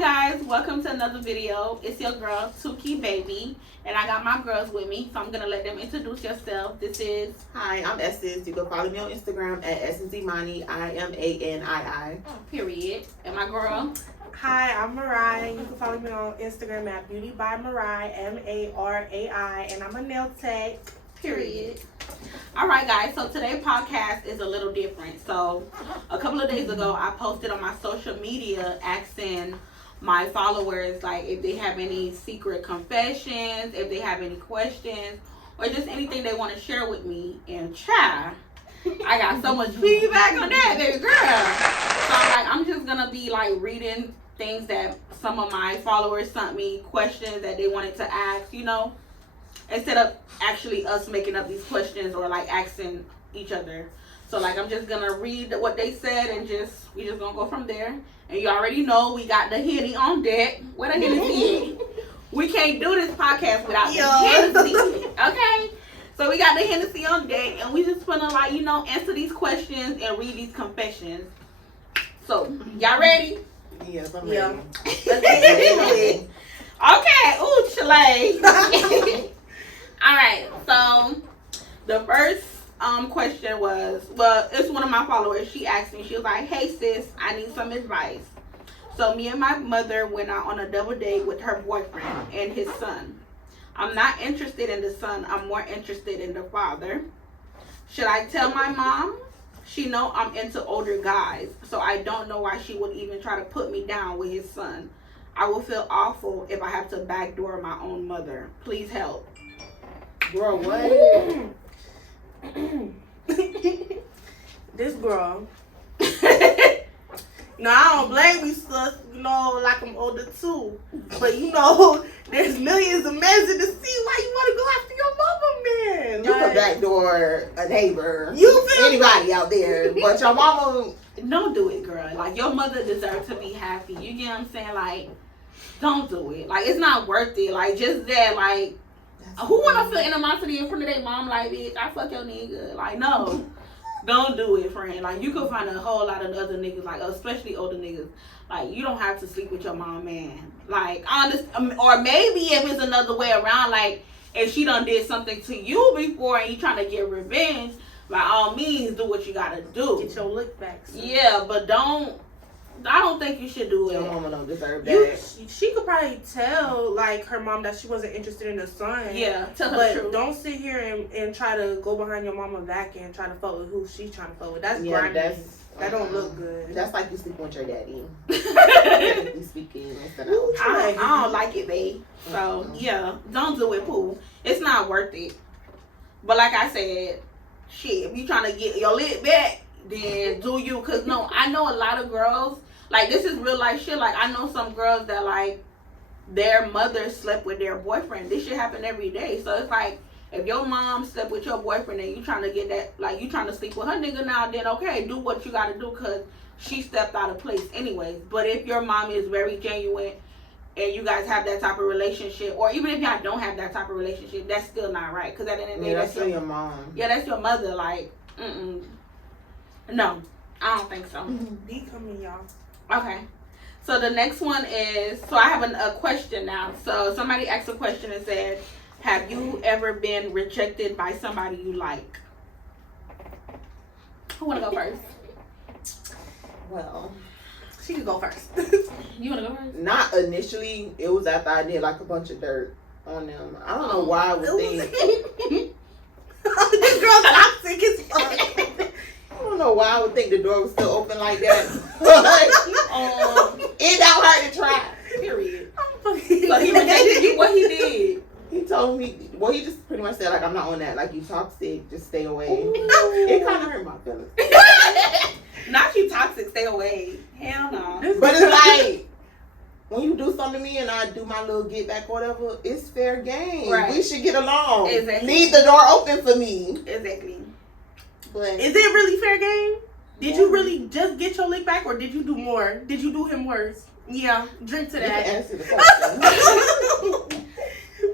guys, welcome to another video. It's your girl TOOKIE baby, and I got my girls with me, so I'm gonna let them introduce yourself. This is Hi, I'm Essence. You can follow me on Instagram at EssenceImani. IMANII. period. And my girl. Hi, I'm Mariah. You can follow me on Instagram at Beauty by Mariah, MARAI, and I'm a nail tech. Period. All right, guys. So today's podcast is a little different. So a couple of days ago, I posted on my social media asking my followers like if they have any secret confessions, if they have any questions, or just anything they want to share with me. And child, I got so much feedback on that, baby girl. So I'm just gonna be like reading things that some of my followers sent me, questions that they wanted to ask, you know, instead of actually us making up these questions or like asking each other. So like I'm just gonna read what they said and we just gonna go from there. And you already know we got the Henny on deck. Where the Hennessy? We can't do this podcast without the Hennessy. Okay? So we got the Hennessy on deck and we just gonna like, you know, answer these questions and read these confessions. So y'all ready? Yes, I'm Yeah. ready. Let's get into it. Okay, ooh, Chile. All right, so the first question was, well, it's one of my followers. She asked me, she was like, hey sis, I need some advice. So me and my mother went out on a double date with her boyfriend and his son. I'm not interested in the son, I'm more interested in the father. Should I tell my mom? She know I'm into older guys, so I don't know why she would even try to put me down with his son. I will feel awful if I have to backdoor my own mother. Please help. Girl, what? This girl. No, I don't blame you, sis. You know, like I'm older too. But you know, there's millions of men in the sea. Why you want to go after your mama, man? You could backdoor a neighbor. You feel anybody out there, but your mama. Don't do it, girl. Like, your mother deserves to be happy. You get what I'm saying? Like, don't do it. Like, it's not worth it. Like, just that, like, who want to feel animosity in front of their mom? Like, bitch, I fuck your nigga. Like, no. Don't do it, friend. Like, you could find a whole lot of other niggas, like, especially older niggas. Like, you don't have to sleep with your mom, man. Like, honest, or maybe if it's another way around, like, if she done did something to you before and you trying to get revenge, by all means, do what you gotta do. Get your look back. Sis. Yeah, but I don't think you should do it. Your mama don't deserve that. She could probably tell, like, her mom that she wasn't interested in the son. Yeah, tell her but the truth. don't sit here and try to go behind your mama back and try to fuck with who she's trying to fuck with. That's grimy. That don't look good. That's like you sleeping with your daddy. You speaking instead of. I don't like it, babe. So, yeah, don't do it, poo. It's not worth it. But like I said, shit, if you trying to get your lit back, then do you. Because, no, I know a lot of girls, like, this is real life shit. Like, I know some girls that, like, their mother slept with their boyfriend. This shit happen every day. So, it's like, if your mom slept with your boyfriend and you trying to get that, like, you trying to sleep with her nigga now, then okay, do what you got to do because she stepped out of place anyways. But if your mom is very genuine and you guys have that type of relationship, or even if y'all don't have that type of relationship, that's still not right. Because at the end of the day, that's still your mom. Yeah, that's your mother. Like, no, I don't think so. D coming, y'all. Okay. So the next one is, so I have a question now. So somebody asked a question and said, have you ever been rejected by somebody you like? Who want to go first? Well, She could go first. You want to go first? not initially. It was after I did like a bunch of dirt on them. I don't know why I would think. This girl toxic as fuck. I don't know why I would think the door was still open like that. It don't hurt to try. Period. I'm fucking. So he rejected you. What he did? He told me, well, he just pretty much said, like, I'm not on that. Like, you toxic, just stay away. It kind of hurt my feelings. Not you toxic. Stay away. Hell no. But it's like, when you do something to me and I do my little get back or whatever, it's fair game. Right. We should get along. Exactly. Leave the door open for me. Exactly. But Is it really fair game? Did you really just get your lick back or did you do more? Did you do him worse? Yeah, drink to you can that. answer the question.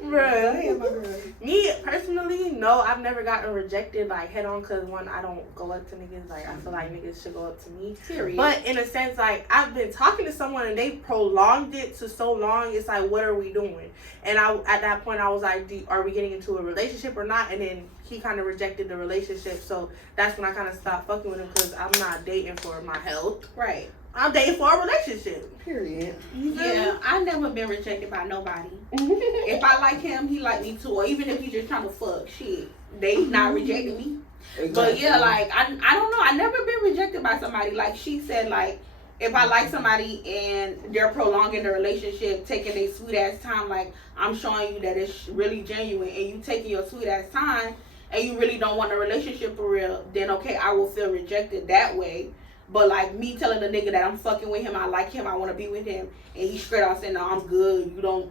Bruh. Me personally, no, I've never gotten rejected like head on because one, I don't go up to niggas. Like I feel like niggas should go up to me. Period. But in a sense, like I've been talking to someone and they prolonged it to so long. It's like, what are we doing? And at that point, I was like, are we getting into a relationship or not? And then he kind of rejected the relationship. So that's when I kind of stopped fucking with him because I'm not dating for my health. Right. I'm dating for a relationship. Period. Yeah, I've never been rejected by nobody. If I like him, he like me too. Or even if he just trying to fuck, shit, they not rejecting me. Exactly. But yeah, like I don't know. I never been rejected by somebody. Like she said, like if I like somebody and they're prolonging the relationship, taking their sweet ass time, like I'm showing you that it's really genuine, and you taking your sweet ass time, and you really don't want a relationship for real, then okay, I will feel rejected that way. But like me telling the nigga that I'm fucking with him, I like him, I want to be with him, and he straight out saying, no, I'm good, you don't.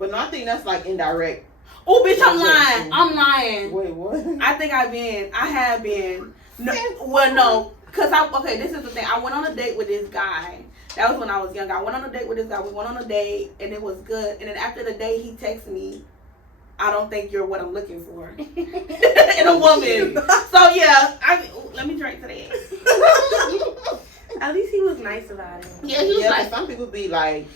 But no, I think that's like indirect. Oh, bitch, I'm lying. I'm lying. Wait, what? I think I have been. No, well, no. Because this is the thing. I went on a date with this guy. That was when I was young. I went on a date with this guy. We went on a date, and it was good. And then after the date, he texted me, I don't think you're what I'm looking for in a woman. So, yeah. Let me drink to that. At least he was nice about it. Yeah, he was like. Some people be like,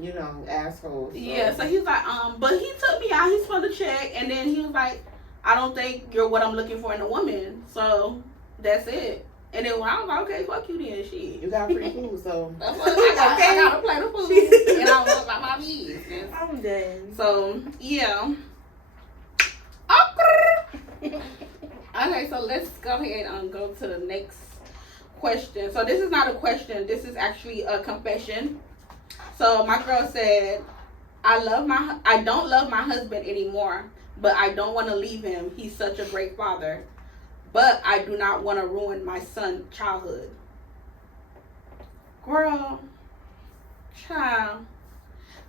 you know, assholes. So. Yeah, so he's like, but he took me out. He spun the check, and then he was like, I don't think you're what I'm looking for in a woman. So, that's it. And then when I was like, okay, fuck you then, shit. You got free food, so. That's what I got a plate of food, and I was about my business. I'm dead. So, yeah. Okay, so let's go ahead and go to the next question. So this is not a question. This is actually a confession. So my girl said, I don't love my husband anymore, but I don't want to leave him. He's such a great father. But I do not want to ruin my son's childhood. Girl, child.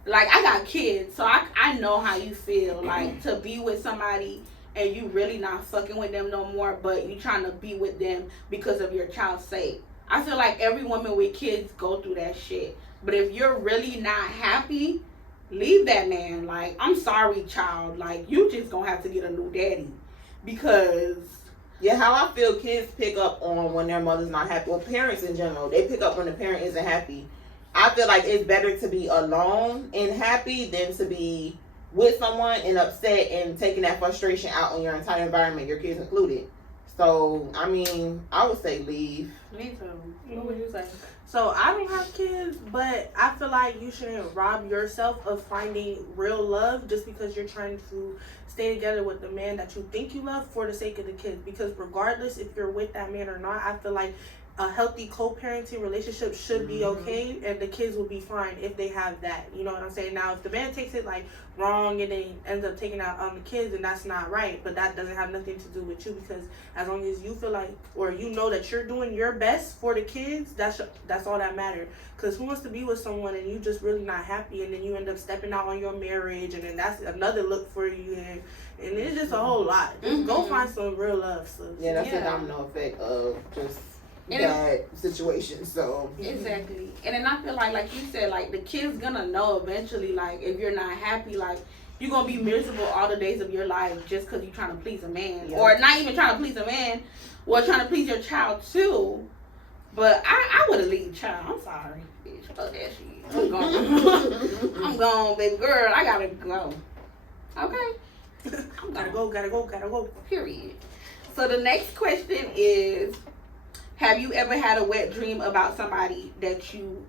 Like, I got kids, so I know how you feel. Like, to be with somebody and you really not fucking with them no more, but you trying to be with them because of your child's sake. I feel like every woman with kids go through that shit. But if you're really not happy, leave that man. Like, I'm sorry, child. Like, you just gonna have to get a new daddy. Because... Yeah, how I feel kids pick up on when their mother's not happy. Well, parents in general, they pick up when the parent isn't happy. I feel like it's better to be alone and happy than to be with someone and upset and taking that frustration out on your entire environment, your kids included. So, I mean, I would say leave. Me too. What would you say? So, I don't have kids, but I feel like you shouldn't rob yourself of finding real love just because you're trying to stay together with the man that you think you love for the sake of the kids. Because regardless if you're with that man or not, I feel like a healthy co-parenting relationship should be okay, and the kids will be fine if they have that. You know what I'm saying? Now, if the man takes it like wrong and then ends up taking out on the kids, then that's not right. But that doesn't have nothing to do with you, because as long as you feel like, or you know that you're doing your best for the kids, that's all that matters. Because who wants to be with someone and you just really not happy, and then you end up stepping out on your marriage, and then that's another look for you, and it's just a whole lot. Just go find some real love. So, yeah, that's the domino effect of just bad situation. So exactly. And then I feel like you said, like, the kid's gonna know eventually, like, if you're not happy, like, you're gonna be miserable all the days of your life just because you're trying to please a man. Or not even trying to please a man, or trying to please your child too. But I would have leave child. I'm sorry, bitch. Fuck that shit. I'm gone. I'm gone, baby girl. I gotta go. Okay. Gotta go. Period. So the next question is, have you ever had a wet dream about somebody that you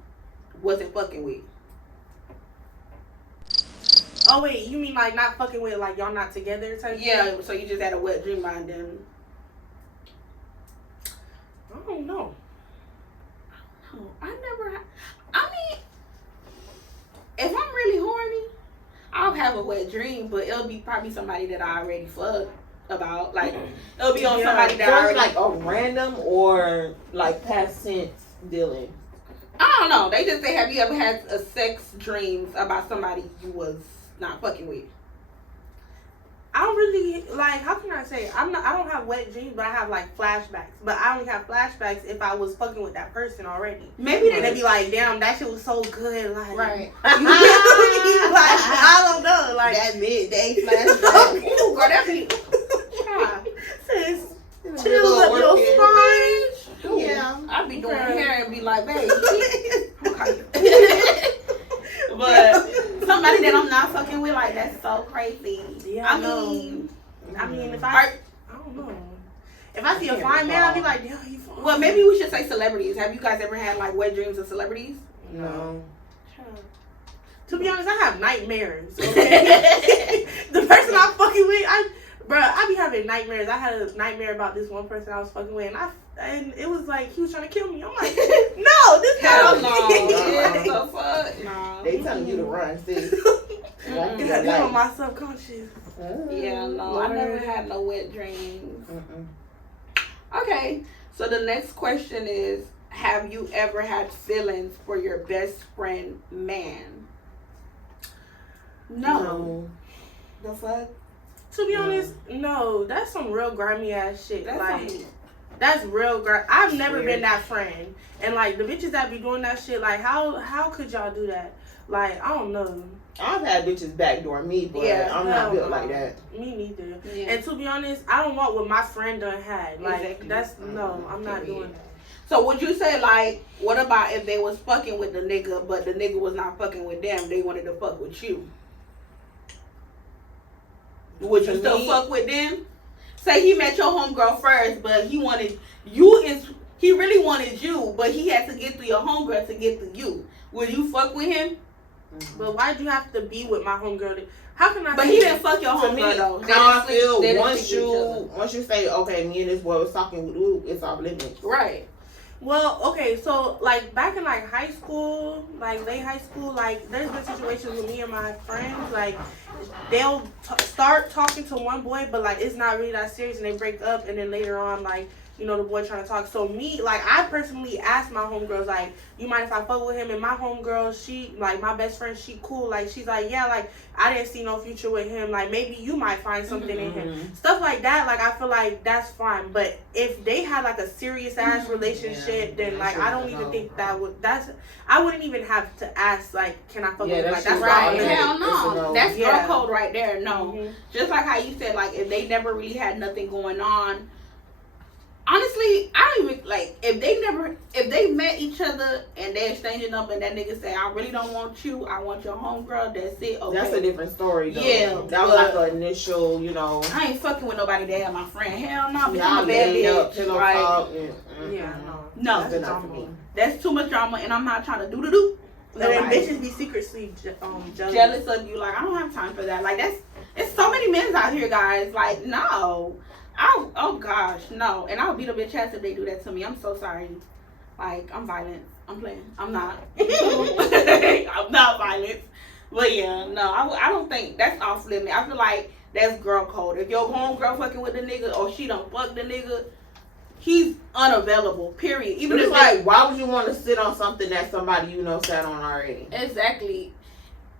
wasn't fucking with? Oh wait, you mean like not fucking with, like y'all not together type? Yeah, so you just had a wet dream about them. I don't know. I never. I mean, if I'm really horny, I'll have a wet dream, but it'll be probably somebody that I already fucked about. Like, it'll be on somebody that I already... like a random or like past tense dealing. I don't know. They just say, have you ever had a sex dreams about somebody you was not fucking with? I don't really like. How can I say? I don't have wet dreams, but I have like flashbacks. But I only have flashbacks if I was fucking with that person already. Maybe And they be like, "Damn, that shit was so good." Like, right. You feel me? Like, I don't know. Like that midday flashback. Ooh, girl, that be. sis, Chills chills up your spine. Yeah, I be doing Okay. hair and be like, babe. But somebody that I'm not fucking with, like, that's so crazy. Yeah, I I know. mean, If are- I don't know. If I see a fine man, I'll be like, damn, he fine. well, maybe we should say celebrities. Have you guys ever had like wet dreams of celebrities? No. To be honest, I have nightmares. Okay? The person I'm fucking with, I be having nightmares. I had a nightmare about this one person I was fucking with, and it was like he was trying to kill me. I'm like, no, this Hell guy. no. What the fuck? No. They telling you to run, sis. Walk It's your like on life. my subconscious. Yeah, no. I never had no wet dreams. Mm-mm. Okay, so the next question is, have you ever had feelings for your best friend man? No. The fuck? To be honest, no. That's some real grimy ass shit. That's Like, some- that's real grimy. I've never Weird. been that friend. And like the bitches that be doing that shit, like how could y'all do that? Like, I don't know. I've had bitches backdoor me, but Yeah, I'm hell not built no. like that. Me neither. Yeah. And to be honest, I don't want what my friend done had. Like, Exactly. that's no, I'm not Period. doing that. So would you say, like, what about if they was fucking with the nigga, but the nigga was not fucking with them, they wanted to fuck with you? Would you To still me- fuck with them? Say he met your homegirl first, but he wanted you he really wanted you, but he had to get through your homegirl to get to you. Would you fuck with him? But why'd you have to be with my homegirl? How can I? But say he that? didn't fuck your To me, homegirl though. They how I didn't sleep- feel they didn't once sleep with each other. once you say, okay, me and this boy was talking with you, it's off limits. Right. Well, okay, so like back in like high school, like late high school, like there's been situations with me and my friends, like they'll start talking to one boy, but like it's not really that serious, and they break up, and then later on, like, you know, the boy trying to talk. So me, like, I personally asked my homegirls, like, you mind if I fuck with him? And my homegirl, she, like, my best friend, she cool. Like, she's like, yeah, like, I didn't see no future with him. Like, maybe you might find something in him. Stuff like that, like, I feel like that's fine. But if they had, like, a serious-ass relationship, then, like, I don't even think I wouldn't even have to ask, like, can I fuck with him? Like, that's Right. right. Hell no. That's girl Yeah. code right there. No. Mhm. Just like how you said, like, if they never really had nothing going on. Honestly, I don't even, like, if they met each other and they exchanged a number and that nigga say, I really don't want you, I want your homegirl, that's it, okay. That's a different story, though. Yeah, That was but- like an initial, you know. I ain't fucking with nobody that had my friend. Hell no, bitch, Y'all I'm a bad laid up, bitch. pillow Right? talk. Yeah, no. No. That's enough for me. That's too much drama and I'm not trying to do. And then Nobody. bitches be secretly jealous. Jealous of you, like, I don't have time for that. Like, it's so many men out here, guys. Like, no. Oh gosh, no. And I'll beat a bitch ass if they do that to me. I'm so sorry. Like, I'm violent. I'm playing. I'm not. I'm not violent. But yeah, no, I don't think that's off limit. I feel like that's girl code. If your homegirl fucking with the nigga or she don't fuck the nigga, he's unavailable. Period. Even But if it's like, why would you want to sit on something that somebody you know sat on already? exactly.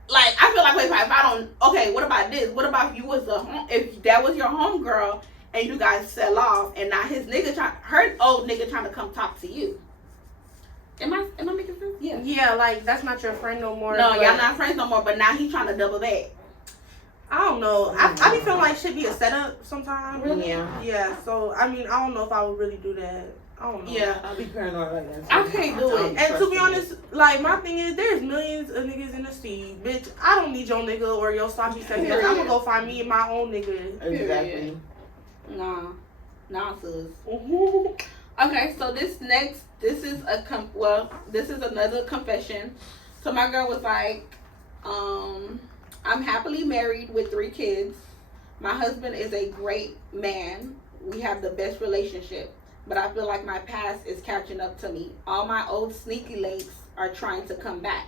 Like, I feel like if I don't, okay, what about this? What about if you was if that was your homegirl and you guys fell off and now her old nigga trying to come talk to you? Am I making sense? Yeah. Yeah, like, that's not your friend no more. No, but y'all not friends no more, but now he's trying to double back. I don't know. I be feeling like shit be a setup sometimes. Really? Yeah, so, I mean, I don't know if I would really do that. I don't know. Yeah. I'll be paranoid like that. I can't do it. And to be honest, like, my thing is, there's millions of niggas in the sea. Bitch, I don't need your nigga or your sloppy sex. I'm gonna go find me my own nigga. Exactly. Nah, sis. Okay, so this is another confession. So my girl was like, I'm happily married with 3 kids. My husband is a great man. We have the best relationship. But I feel like my past is catching up to me. All my old sneaky links are trying to come back.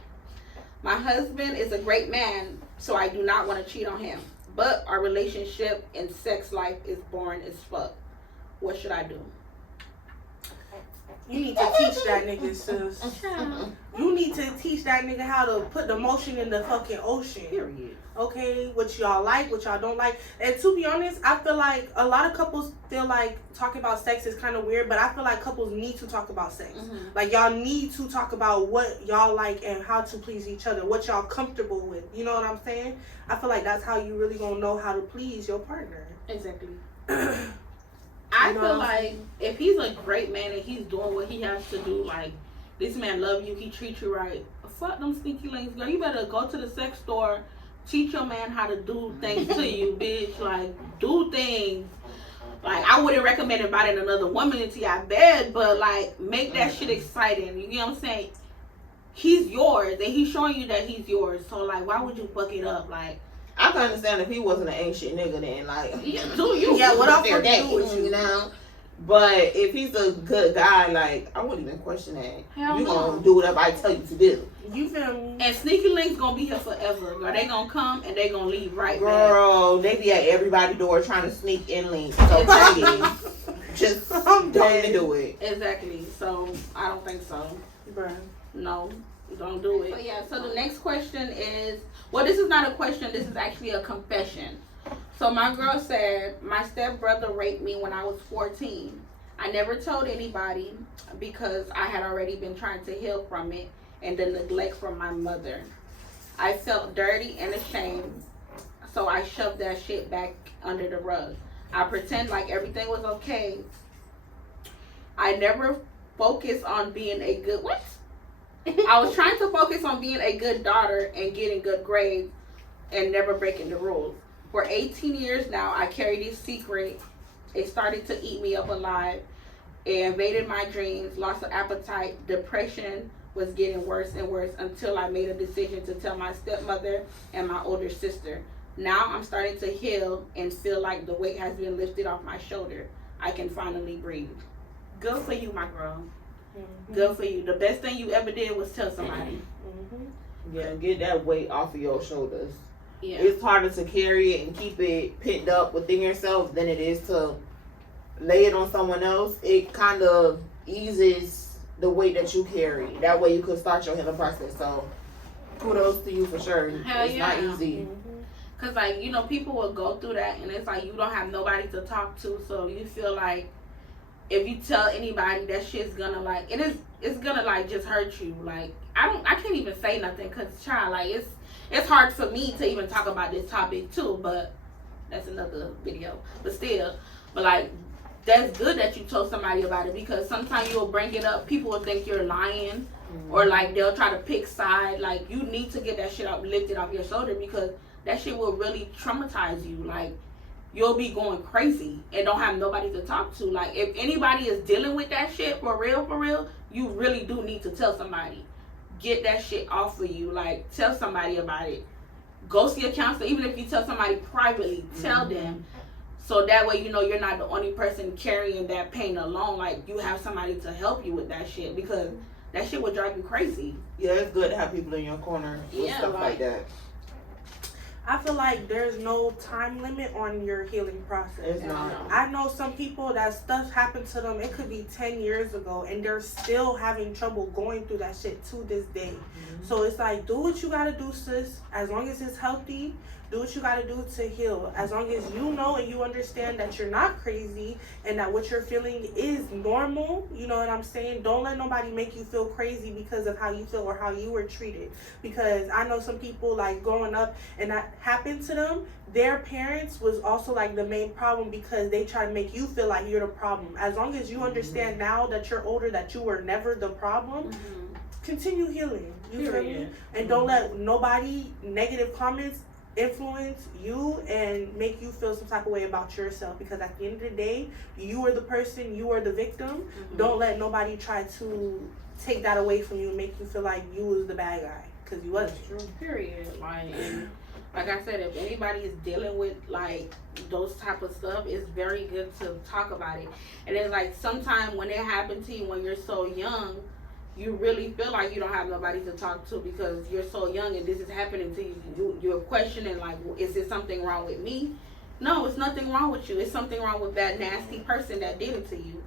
My husband is a great man, so I do not want to cheat on him. But our relationship and sex life is boring as fuck. What should I do? You need to teach that nigga, sis. You need need to teach that nigga how to put the motion in the fucking ocean. Period. Okay, what y'all like, what y'all don't like. And to be honest, I feel like a lot of couples feel like talking about sex is kind of weird, but I feel like couples need to talk about sex. Like, y'all need to talk about what y'all like and how to please each other, what y'all comfortable with. You know what I'm saying? I feel like that's how you really gonna know how to please your partner. Exactly. I feel like if he's a great man and he's doing what he has to do, like, this man love you, he treats you right, fuck them sneaky links, girl. You better go to the sex store, teach your man how to do things to you, bitch. Like, do things. Like, I wouldn't recommend inviting another woman into your bed, but, like, make that shit exciting. You know what I'm saying? He's yours, and he's showing you that he's yours. So, like, why would you fuck it up? Like, I can understand if he wasn't an ain't shit nigga, then, like, yeah, what else would do with you know? But if he's a good guy, like, I wouldn't even question that. Hell You no. gonna do whatever I tell you to do. You feel me? and sneaky links gonna be here forever, girl. They gonna come and they gonna leave right back. Girl, they be at everybody's door trying to sneak in links. So please, just don't even do it. Exactly. So I don't think so. Bruh. No, don't do it. But yeah. So the next question is, well, this is not a question. This is actually a confession. So my girl said, my stepbrother raped me when I was 14. I never told anybody because I had already been trying to heal from it and the neglect from my mother. I felt dirty and ashamed, so I shoved that shit back under the rug. I pretend like everything was okay. I never focused on being a good, what? I was trying to focus on being a good daughter and getting good grades and never breaking the rules. For 18 years now, I carry this secret. It started to eat me up alive. It invaded my dreams, loss of appetite, depression was getting worse and worse until I made a decision to tell my stepmother and my older sister. Now I'm starting to heal and feel like the weight has been lifted off my shoulder. I can finally breathe. Good for you, my girl. Good for you. The best thing you ever did was tell somebody. Yeah, get that weight off of your shoulders. Yeah. It's harder to carry it and keep it pinned up within yourself than it is to lay it on someone else. It kind of eases the weight that you carry. That way you could start your healing process. So kudos to you for sure. Hell it's yeah. not easy. Cause like, you know, people will go through that and it's like you don't have nobody to talk to, so you feel like if you tell anybody, that shit's gonna like it's gonna like just hurt you. Like I can't even say nothing because child, like it's hard for me to even talk about this topic too, but that's another video. But still, but like that's good that you told somebody about it, because sometimes you'll bring it up, people will think you're lying, or like they'll try to pick side. Like you need to get that shit up lifted off your shoulder, because that shit will really traumatize you. Like you'll be going crazy and don't have nobody to talk to. Like if anybody is dealing with that shit for real, you really do need to tell somebody. Get that shit off of you. Like tell somebody about it. Go see a counselor. Even if you tell somebody privately, tell them. So that way, you know, you're not the only person carrying that pain alone. Like you have somebody to help you with that shit, because that shit would drive you crazy. Yeah, it's good to have people in your corner with stuff like that. I feel like there's no time limit on your healing process. It's not. I know some people that stuff happened to them, it could be 10 years ago, and they're still having trouble going through that shit to this day. So it's like, do what you gotta do, sis. As long as it's healthy, do what you gotta do to heal. As long as you know and you understand that you're not crazy and that what you're feeling is normal, you know what I'm saying? Don't let nobody make you feel crazy because of how you feel or how you were treated. Because I know some people, like, growing up and that happened to them, their parents was also like the main problem, because they try to make you feel like you're the problem. As long as you understand now that you're older that you were never the problem, continue healing. You feel me? And don't let nobody negative comments influence you and make you feel some type of way about yourself, because at the end of the day, you are the person, you are the victim. Don't let nobody try to take that away from you and make you feel like you was the bad guy, because you wasn't. True. Period. Like I said, if anybody is dealing with like those type of stuff, it's very good to talk about it. And it's like sometimes when it happens to you when you're so young, you really feel like you don't have nobody to talk to because you're so young and this is happening to you. You're questioning, like, is there something wrong with me? No, it's nothing wrong with you. It's something wrong with that nasty person that did it to you.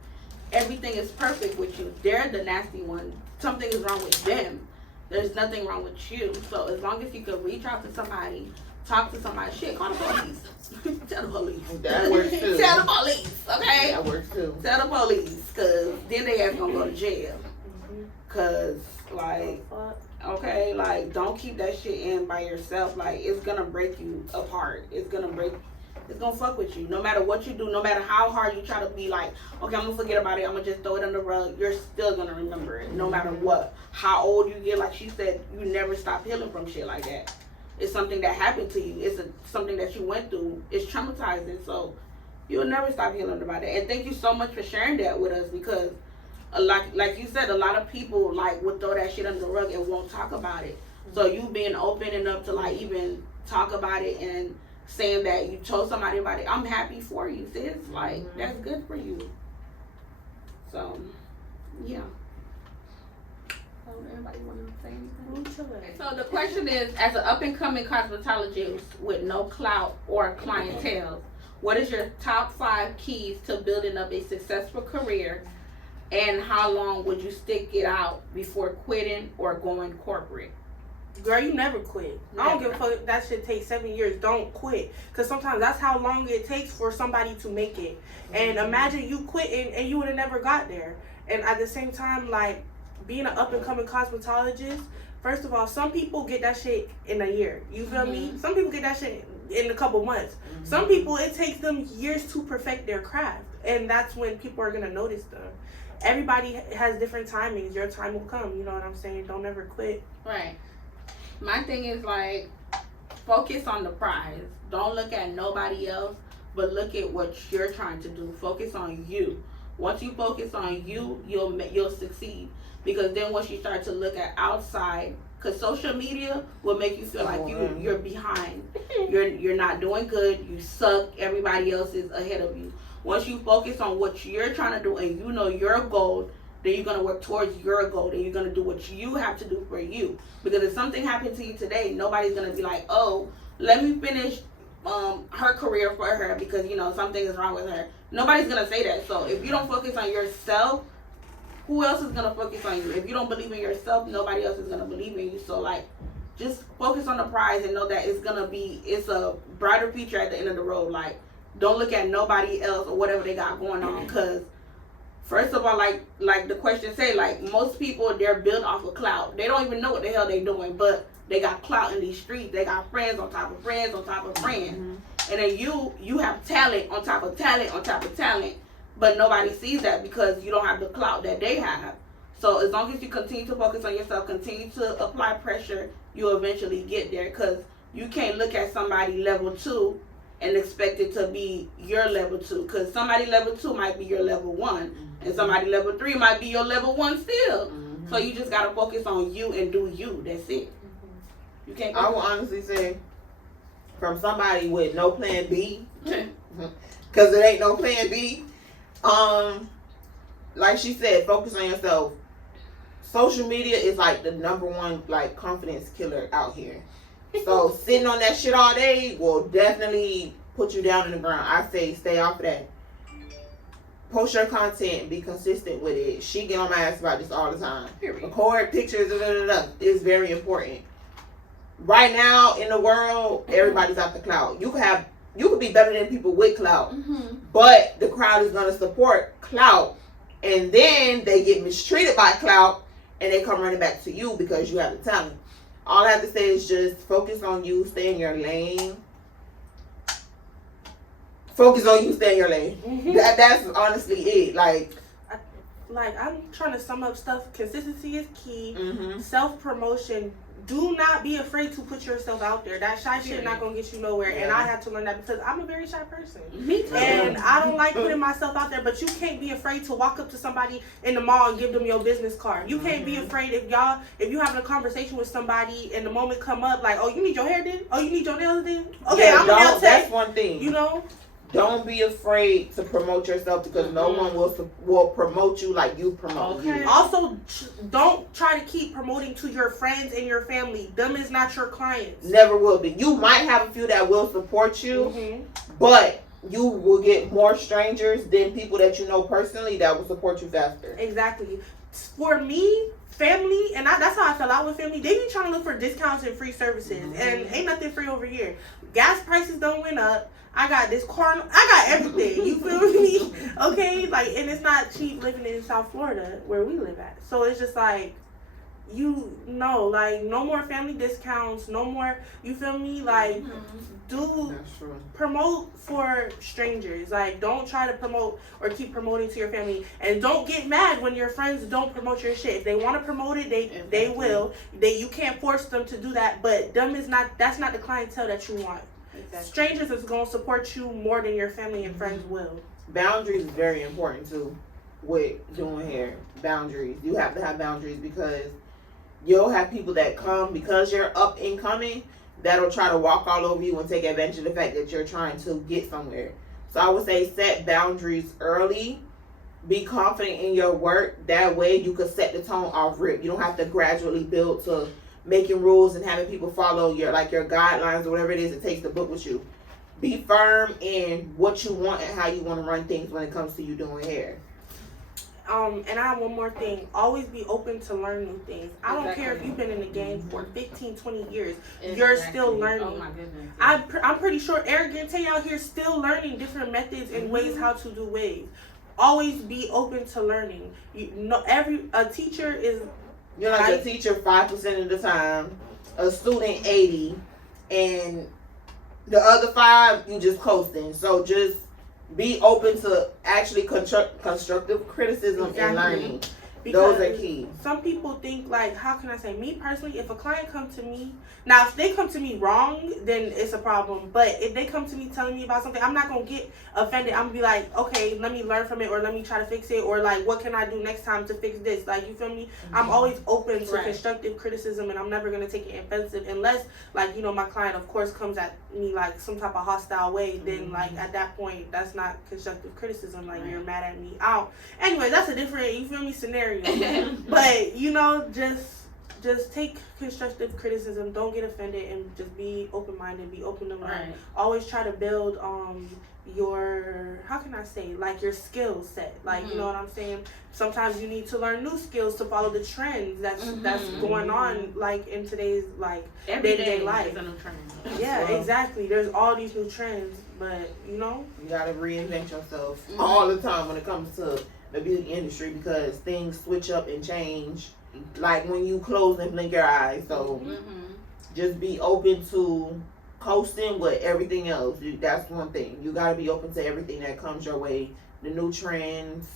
Everything is perfect with you. They're the nasty one. Something is wrong with them. there's nothing wrong with you. So as long as you can reach out to somebody, talk to somebody, shit, call the police. Tell the police. That works too. Tell the police, okay? That works too. Tell the police, cause then they ass gonna go to jail. Cause like, okay, like don't keep that shit in by yourself. Like it's gonna break you apart. It's gonna fuck with you. No matter what you do, no matter how hard you try to be like, okay, I'm gonna forget about it, I'm gonna just throw it on the rug, you're still gonna remember it. No matter what. How old you get, like she said, you never stop healing from shit like that. It's something that happened to you. It's something that you went through. It's traumatizing. So you'll never stop healing about it. And thank you so much for sharing that with us, because like you said, a lot of people like would throw that shit under the rug and won't talk about it. So you being open enough to like even talk about it and saying that you told somebody about it, I'm happy for you, sis. Like that's good for you. So yeah. So everybody want to say anything? So the question is, as an up and coming cosmetologist with no clout or clientele, what is your top 5 keys to building up a successful career, and how long would you stick it out before quitting or going corporate? Girl, you never quit. I don't give a fuck. That shit takes 7 years. Don't quit. Because sometimes that's how long it takes for somebody to make it. And imagine you quitting and you would have never got there. And at the same time, like, being an up-and-coming cosmetologist, first of all, some people get that shit in a year. You feel me? Some people get that shit in a couple months. Some people, it takes them years to perfect their craft. And that's when people are going to notice them. Everybody has different timings. Your time will come. You know what I'm saying? Don't ever quit. Right. My thing is like, focus on the prize. Don't look at nobody else, but look at what you're trying to do. Focus on you. Once you focus on you, you'll succeed. Because then once you start to look at outside, because social media will make you feel like you're behind. You're not doing good. You suck. Everybody else is ahead of you. Once you focus on what you're trying to do and you know your goal, then you're going to work towards your goal. Then you're going to do what you have to do for you. Because if something happened to you today, nobody's going to be like, oh, let me finish her career for her because, you know, something is wrong with her. Nobody's going to say that. So if you don't focus on yourself, who else is going to focus on you? If you don't believe in yourself, nobody else is going to believe in you. So, like, just focus on the prize and know that it's a brighter future at the end of the road. Like, don't look at nobody else or whatever they got going on, because first of all, like the question say, like most people, they're built off of clout. They don't even know what the hell they doing, but they got clout in these streets. They got friends on top of friends on top of friends. And then you have talent on top of talent on top of talent, but nobody sees that because you don't have the clout that they have. So as long as you continue to focus on yourself, continue to apply pressure, you'll eventually get there, because you can't look at somebody level 2 and expect it to be your level 2, because somebody level 2 might be your level 1, and somebody level 3 might be your level 1 still. So you just gotta focus on you and do you. That's it. You can't. I will honestly say, from somebody with no plan B, because it ain't no plan B. Like she said, focus on yourself. Social media is like the #1 like confidence killer out here. So sitting on that shit all day will definitely put you down in the ground. I say stay off of that. Post your content, be consistent with it. She get on my ass about this all the time. Record pictures, It's very important. Right now in the world, everybody's out the clout. You could be better than people with clout, but the crowd is gonna support clout, and then they get mistreated by clout, and they come running back to you because you have the talent. All I have to say is just focus on you, stay in your lane. Focus on you, stay in your lane. That's honestly it. Like I'm trying to sum up stuff. Consistency is key. Self-promotion. Do not be afraid to put yourself out there. That shy shit not gonna get you nowhere. And I had to learn that because I'm a very shy person. Me too. And I don't like putting myself out there. But you can't be afraid to walk up to somebody in the mall and give them your business card. You can't be afraid if you having a conversation with somebody and the moment come up like, oh, you need your hair done? Oh, you need your nails done? Okay, I'm a nail tech. That's one thing. You know. Don't be afraid to promote yourself, because no one will promote you like you promote you. Also, don't try to keep promoting to your friends and your family. Them is not your clients. Never will be. You might have a few that will support you, but you will get more strangers than people that you know personally that will support you faster. Exactly. For me, family, and that's how I fell out with family. They be trying to look for discounts and free services, and ain't nothing free over here. Gas prices don't went up. I got this car. I got everything. You feel me? Okay, like, and it's not cheap living in South Florida where we live at. So it's just like, you know, like, no more family discounts, no more. You feel me? Like, promote for strangers. Like, don't try to promote or keep promoting to your family, and don't get mad when your friends don't promote your shit. If they want to promote it, they will. You can't force them to do that, but that's not the clientele that you want. Exactly. Strangers is gonna support you more than your family and friends will. Boundaries is very important too with doing hair. Boundaries. You have to have boundaries, because you'll have people that come because you're up and coming that'll try to walk all over you and take advantage of the fact that you're trying to get somewhere. So I would say set boundaries early. Be confident in your work. That way you could set the tone off rip. You don't have to gradually build to making rules and having people follow your guidelines or whatever it is it takes to book with you. Be firm in what you want and how you want to run things when it comes to you doing hair. And I have one more thing. Always be open to learn new things. I don't care if you've been in the game for 15, 20 years. You're still learning. Oh my goodness. I'm pretty sure Eric Gante out here still learning different methods and ways how to do waves. Always be open to learning. A teacher is... You're like a teacher 5% of the time, a student 80%, and the other 5% you just coasting. So just be open to actually constructive criticism and learning. Because those are key. Some people think, like, how can I say, me personally, if a client comes to me, now if they come to me wrong, then it's a problem. But if they come to me telling me about something, I'm not going to get offended. I'm going to be like, okay, let me learn from it, or let me try to fix it, or like, what can I do next time to fix this? Like, you feel me? I'm always open to constructive criticism, and I'm never going to take it offensive unless, like, you know, my client, of course, comes at me like some type of hostile way. Then, like, at that point, that's not constructive criticism. Like, you're mad at me out. Anyway, that's a different, you feel me, scenario. But, you know, just take constructive criticism. Don't get offended, and just be open-minded. Be open to learn. Always try to build your, how can I say, like, your skill set. Like, you know what I'm saying? Sometimes you need to learn new skills to follow the trends that's going on, like, in today's, like, day-to-day life. Is a new trend. Yeah, exactly. There's all these new trends, but, you know, you gotta reinvent yourself all the time when it comes to the beauty industry, because things switch up and change like when you close and blink your eyes. So just be open to coasting with everything else. That's one thing. You gotta be open to everything that comes your way, the new trends,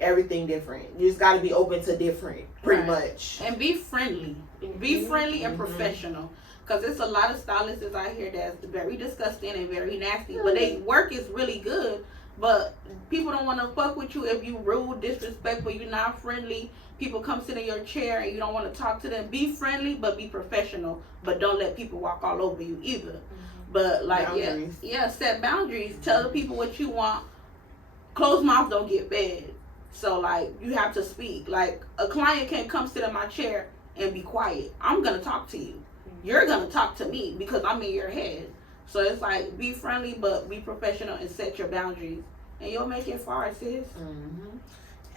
everything different. You just gotta be open to different, pretty much. And be friendly. Be friendly and professional. Because there's a lot of stylists out here that's very disgusting and very nasty, but they work is really good. But people don't want to fuck with you if you rude, disrespectful, you're not friendly. People come sit in your chair and you don't want to talk to them. Be friendly, but be professional. But don't let people walk all over you either. But like, set boundaries. Tell the people what you want. Closed mouth don't get fed. So like, you have to speak. Like, a client can't come sit in my chair and be quiet. I'm gonna talk to you. You're gonna talk to me because I'm in your head. So it's like, be friendly, but be professional and set your boundaries. And you'll make it far, sis.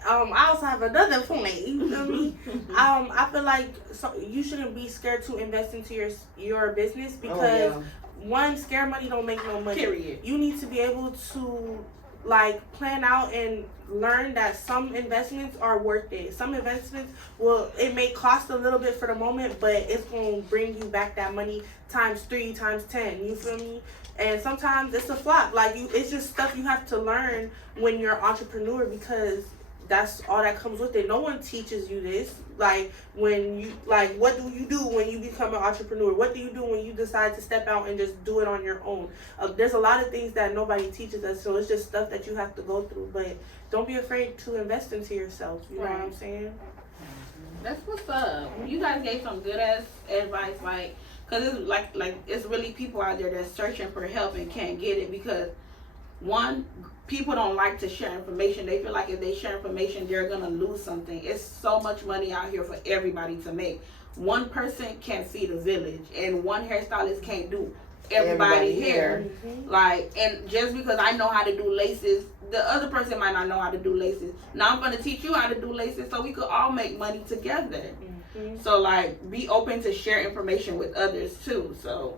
I also have another point. You feel me? I feel like you shouldn't be scared to invest into your business, because one, scare money don't make no money. Period. You need to be able to, like, plan out and learn that some investments are worth it. Some investments it may cost a little bit for the moment, but it's gonna bring you back that money times 3, times 10. You feel me? And sometimes it's a flop. Like, it's just stuff you have to learn when you're an entrepreneur, because that's all that comes with it. No one teaches you this. Like, when you, like, what do you do when you become an entrepreneur? What do you do when you decide to step out and just do it on your own? There's a lot of things that nobody teaches us, so it's just stuff that you have to go through. But don't be afraid to invest into yourself. You know what I'm saying? That's what's up. You guys gave some good ass advice, like, cause it's like it's really people out there that's searching for help and can't get it, because one, people don't like to share information. They feel like if they share information, they're gonna lose something. It's so much money out here for everybody to make. One person can't feed a village, and one hairstylist can't do everybody hair. Mm-hmm. Like, and just because I know how to do laces, the other person might not know how to do laces. Now I'm going to teach you how to do laces so we could all make money together. Mm-hmm. So, like, be open to share information with others, too. So,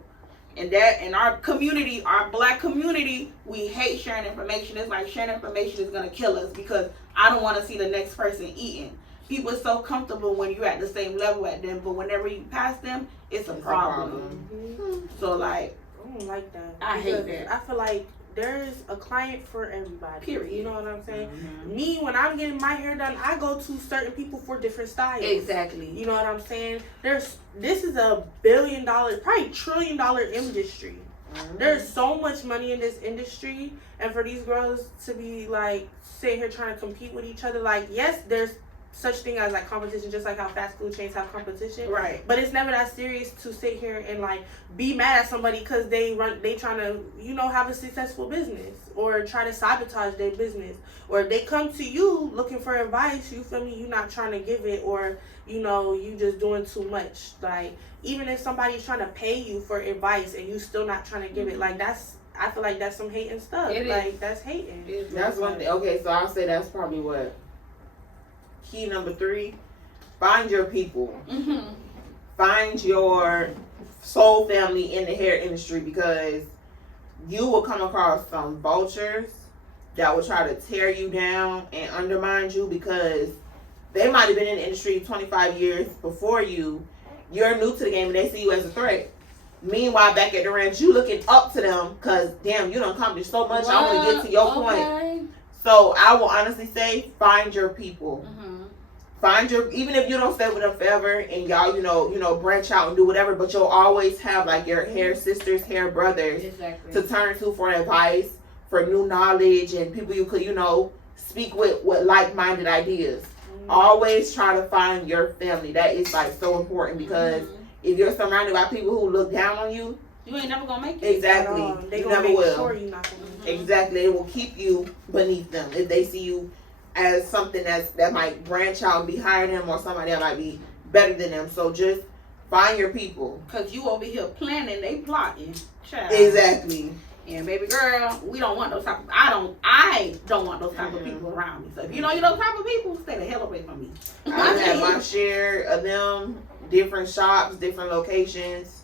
and that, in our community, our black community, we hate sharing information. It's like sharing information is going to kill us because I don't want to see the next person eating. People are so comfortable when you're at the same level at them, but whenever you pass them, it's a problem. Mm-hmm. So, like, I don't like that. I hate Because that. I feel like there's a client for everybody. Period. You know what I'm saying? Mm-hmm. Me, when I'm getting my hair done, I go to certain people for different styles. exactly. You know what I'm saying? This is a $1 billion, probably $1 trillion industry. Mm-hmm. There's so much money in this industry, and for these girls to be like sitting here trying to compete with each other, like, yes, there's such thing as like competition, just like how fast food chains have competition. Right. But it's never that serious to sit here and like be mad at somebody because they trying to, you know, have a successful business or try to sabotage their business, or they come to you looking for advice. You feel me? You not trying to give it, or you know, you just doing too much. Like, even if somebody's trying to pay you for advice and you still not trying to give it, like, that's, I feel like that's some hating stuff. It is. Like, that's hating. That's one thing. Okay, so I'll say that's probably what key number 3. Find your people. Mm-hmm. Find your soul family in the hair industry, because you will come across some vultures that will try to tear you down and undermine you, because they might have been in the industry 25 years before you. You're new to the game and they see you as a threat. Meanwhile, back at the ranch, you looking up to them because, damn, you done accomplished so much. I want to get to your point. So I will honestly say, find your people. Mm-hmm. Find your, even if you don't stay with them forever and y'all, you know, branch out and do whatever, but you'll always have like your hair sisters, hair brothers Exactly. to turn to for advice, for new knowledge, and people you could, you know, speak with like-minded ideas. Always try to find your family. That is like so important, because if you're surrounded by people who look down on you, you ain't never gonna make it. exactly, They you gonna never make will. sure you're not gonna make it. Exactly, it will keep you beneath them if they see you as something that might branch out and be higher than them, or somebody that might be better than them. So just find your people. Cause you over here planning, they plotting. Child. Exactly. And baby girl, we don't want those type of, I don't want those type of people around me. So if you know you're those type of people, stay the hell away from me. I've had my share of them, different shops, different locations.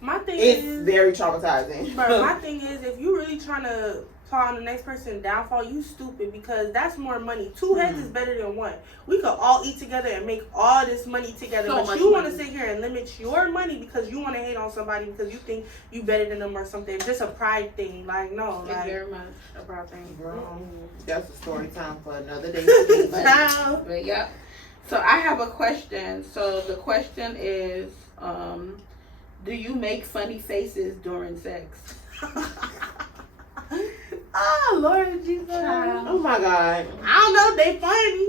My thing It's is, very traumatizing. but my thing is, if you really trying to plot on the next person's downfall, you stupid, because that's more money. 2 heads is better than 1. We could all eat together and make all this money together. So But much you want to money. sit here and limit your money because you want to hate on somebody because you think you better than them or something. It's just a pride thing. Like, no. It's Like, very much a proud thing. Girl, that's a story time for another day. Child. But yeah. So I have a question. So the question is, do you make funny faces during sex? Oh, Lord Jesus. Child. Oh my God. I don't know if they funny,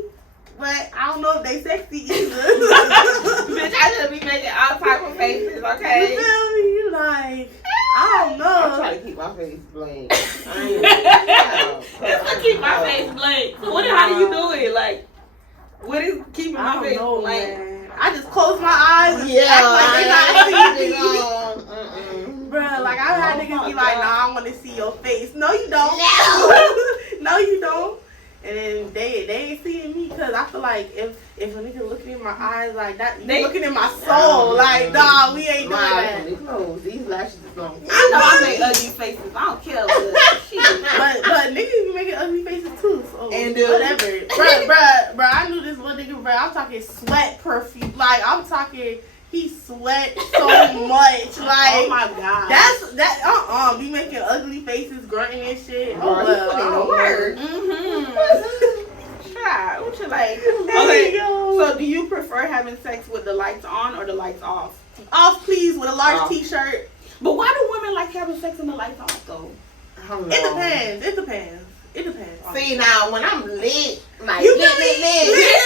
but I don't know if they sexy either. Bitch, I just be making all type of faces, You okay? feel me? You like, I don't I know. try to keep my face blank. I ain't It's to keep my face blank. So how do you do it? Like, what is keeping I my don't face know, blank? man. I just close my eyes and Yeah, act like they not seeing me. Mm-mm. Bruh, like, I had Oh niggas my be like, God. nah, I want to see your face. No, you don't. No, you don't. And then they ain't seeing me, because I feel like if a nigga looking in my eyes like that, you They- looking in my soul. Like, nah, we ain't doing My that. eyes really closed. These lashes is long. I know I make ugly faces. I don't care. But shit. But niggas be making ugly faces too, so And whatever. Bruh, I knew this little nigga, bruh. I'm talking sweat perfume. Like, I'm talking, he sweat so much. Like, Oh my God. that be making ugly faces, grunting and shit. Oh, Bro, well, you put in I the don't work. Mm-hmm. Try. What you like? There Okay. you go. So do you prefer having sex with the lights on or the lights off? Off, please, with a large Off. t-shirt. But why do women like having sex and the lights off though? I don't know. It depends. It depends. See, now when I'm lit, like You lit, feel me?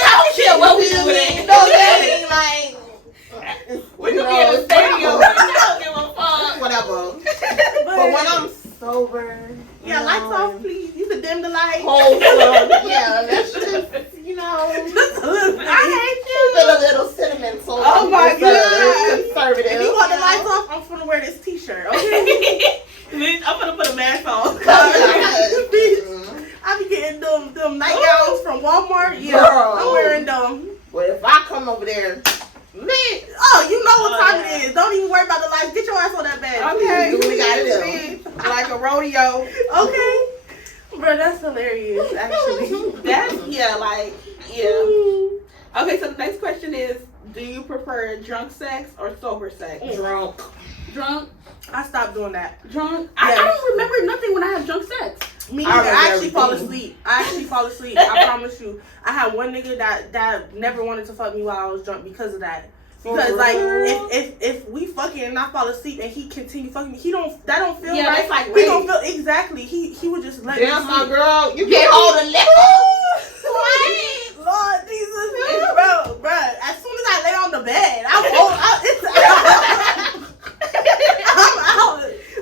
I don't care what we do with it. You know what I mean? Like, We you could be know, in the stadium. whatever. I don't give a fuck. Whatever. But when I'm sober, yeah, you lights know, off, please. You can dim the lights. wholesome, yeah, that's just, you know, Just a little bit. feel a little sentimental. Oh my God. Conservative. If you want the know? lights off, I'm gonna wear this t-shirt, okay? there. Lit. Oh, you know what time it is. Don't even worry about the lights. Get your ass on that bed. Okay, Do what we gotta do. like a rodeo. Okay. Bro, that's hilarious, actually. That's like Okay, so the next question is: do you prefer drunk sex or sober sex? Drunk. Drunk. I stopped doing that. Drunk. Yeah. I don't remember nothing when I have drunk sex. Me neither. I actually fall everything. asleep. I promise you. I had one nigga that never wanted to fuck me while I was drunk because of that. Because like if we fucking and I fall asleep and he continue fucking me, that don't feel right. That's like we don't feel exactly. He would just let me Damn, my sleep. girl, you get all the liquor. Lord Jesus, bro. As soon as I lay on the bed, I'm out.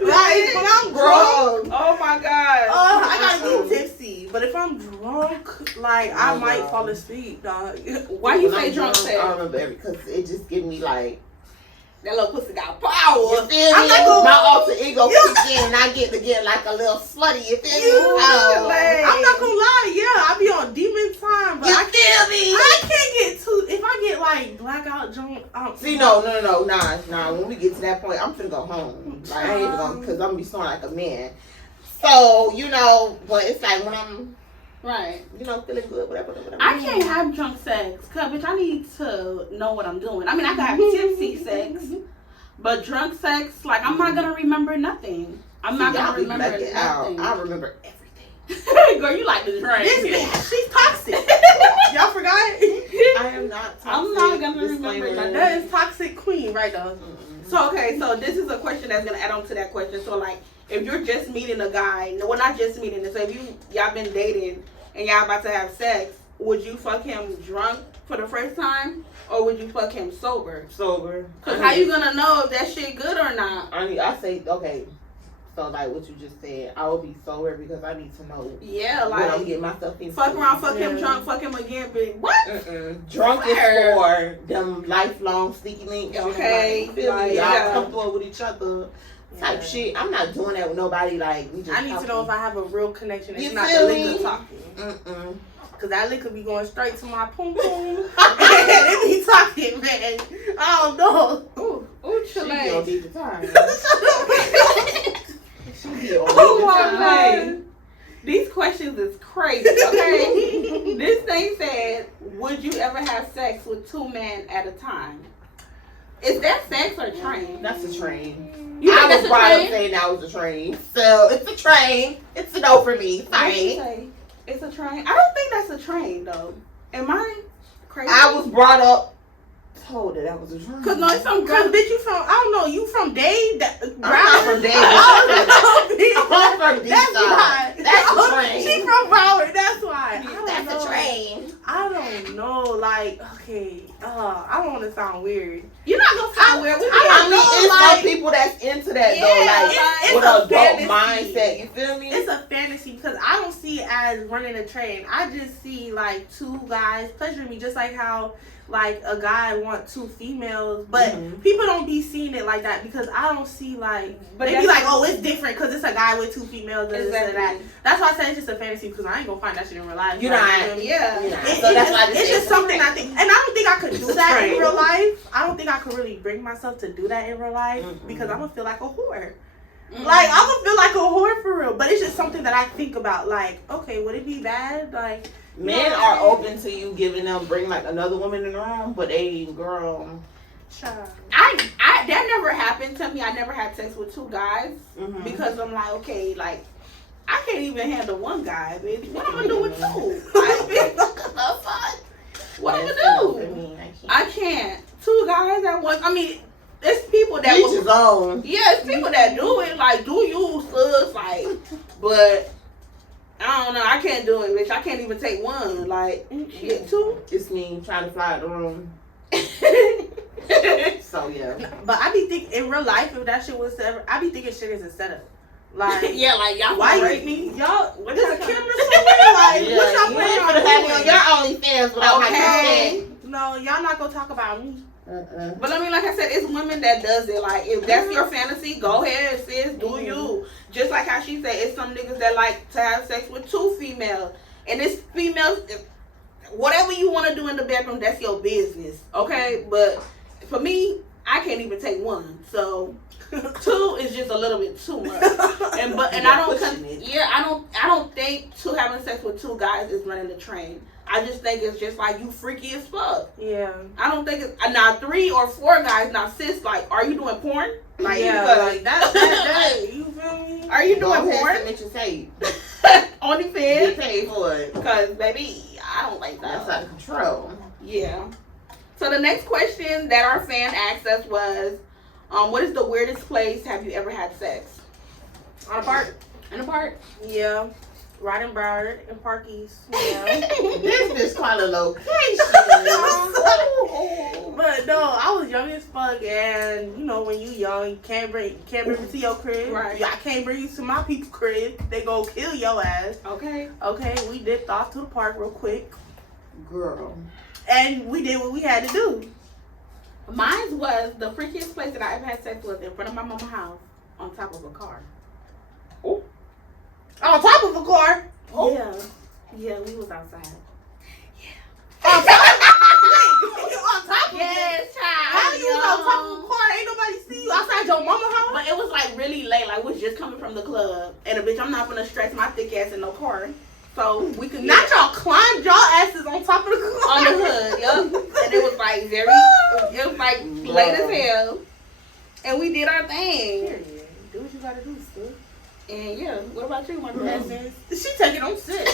Like when I'm drunk, Oh my god. I gotta be tipsy. But if I'm drunk, like I might fall asleep, dog. Why you When say I'm drunk sex? I remember because it just give me like. That little pussy got You power. feel I'm me? not gonna- My alter ego kicks in and I get to get like a little slutty. You feel me? I'm not gonna lie, I be on demon time, but You I feel me? can't get too. If I get like blackout drunk, See, no, nah. When we get to that point, I'm finna go home. Like, I ain't even gonna, cause I'm gonna be snoring like a man. So, but it's like when I'm, Right. feeling good, whatever. I can't have drunk sex, cause bitch, I need to know what I'm doing. I mean, I can have tipsy sex, but drunk sex, like I'm not gonna remember nothing. I'm not gonna remember nothing. I remember everything. Girl, you like to drink. This bitch, she's toxic. Y'all forgot? I am not toxic. I'm not gonna remember nothing. That is toxic queen, right though. So this is a question that's gonna add on to that question. So like, if you're just meeting a guy, well, not just meeting, so if y'all been dating and y'all about to have sex, would you fuck him drunk for the first time, or would you fuck him sober? Sober. Cause how you gonna know if that shit good or not? I say okay. So like what you just said, I would be sober because I need to know. Yeah, what I'm like getting myself into. fuck around, fuck him drunk, fuck him again, but what? Drunk is for them lifelong sneaky links. Okay, Like, feel me? like, Y'all yeah. comfortable with each other. Type shit. I'm not doing that with nobody. Like we just. I need to know if I have a real connection. It's You not feel the me? liquor talking. Cause that liquor be going straight to my poom poom. And it be talking, man. I don't know. Ooh, She be on Chile. deep time. She be on Oh deep my time. god. These questions is crazy, okay? This thing said, would you ever have sex with two men at a time? Is that sex or train? That's a train. You think I that's was a brought up train? saying that was a train. So it's a train. It's a no for me. What did you Sorry. say? It's a train? I don't think that's a train, though. Am I crazy? I was brought up told that was a train. Cause no, it's some Cause girl. bitch, you from, I don't know, you from Dade? I'm not from Dade. Oh, I'm from that's D-Side. why. That's a train. She from Broward, that's why. I don't That's know. a train. I don't know, like, okay, I don't want to sound weird. You're not gonna sound weird. I mean, it's like- some people that's into that Yeah, though, like it's with a an adult fantasy. mindset. You feel me? It's a fantasy because I don't see it as running a train. I just see like two guys pleasuring me, just like how like a guy want two females, but people don't be seeing it like that because I don't see like. But they be like, oh, it's different because it's a guy with two females and this and that. Exactly. That's why I said it's just a fantasy because I ain't gonna find that shit in real life. You Like, not. you know what I mean? Yeah. So that's why I It's just something I think, and I don't think I could do It's a that in train. real life. I don't think I could really bring myself to do that in real life because I'm gonna feel like a whore. Like I'm gonna feel like a whore for real. But it's just something that I think about. Like, okay, would it be bad? Like, Men are open to you giving them bring like another woman in the room, but they girl. child. I that never happened to me. I never had sex with two guys because I'm like, okay, like I can't even handle one guy, bitch. What I'm gonna do with two? Like, bitch, what I'm gonna do? I can't. Two guys at once. I mean, it's people that Each his own. yeah, it's people that do it. Like, do you, sus? Like, but I don't know. I can't do it, bitch. I can't even take one. Like, shit, two. It's me trying to fly out the room. So yeah. But I be thinking in real life, if that shit was ever, I be thinking shit is a setup. Like, Yeah, like y'all why wanna you rape me? y'all? What There's a y'all camera trying- somewhere. Like, Yeah, what y'all you planning ain't on finna have me doing? on your OnlyFans without my Okay. consent. No, y'all not gonna talk about me. But I mean, like I said, it's women that does it. Like, if that's your fantasy, go ahead, sis. Do you? Just like how she said, it's some niggas that like to have sex with two females, and it's females. whatever you want to do in the bedroom, that's your business, okay? But for me, I can't even take one, so 2 is just a little bit too much. And I don't think having sex with 2 guys is running the train. I just think it's just like you freaky as fuck. Yeah. I don't think it's now 3 or 4 guys. Now sis, like, are you doing porn? Like, yeah, like that. You feel me? Are you doing porn? Submit your tape. OnlyFans? Get paid for it. Because baby, I don't like that. That's out of control. Yeah. So the next question that our fan asked us was, what is the weirdest place have you ever had sex? On a park. In a park? Yeah. Right in Broward and Parkies. Yeah. This is quite a location. But no, I was young as fuck, and you know when you young, you can't bring me to your crib. Right. I can't bring you to my people's crib. They go kill your ass. Okay. Okay, we dipped off to the park real quick, Girl. and we did what we had to do. Mine was the freakiest place that I ever had sex with in front of my mama's house on top of a car. Oh. On top of a car. Oh. Yeah. Yeah, we was outside. On top. On top of Yes, child. How you was on top of a car? Ain't nobody see you outside your mama's house. But it was like really late. Like we was just coming from the club, and a bitch, I'm not gonna stress my thick ass in no car. So we could Not y'all climbed y'all asses on top of the car. on the hood, yup. And it was like it was like late as hell. And we did our thing. Period. Do what you gotta do, sis. And yeah, what about you, my girl? She taking on sick.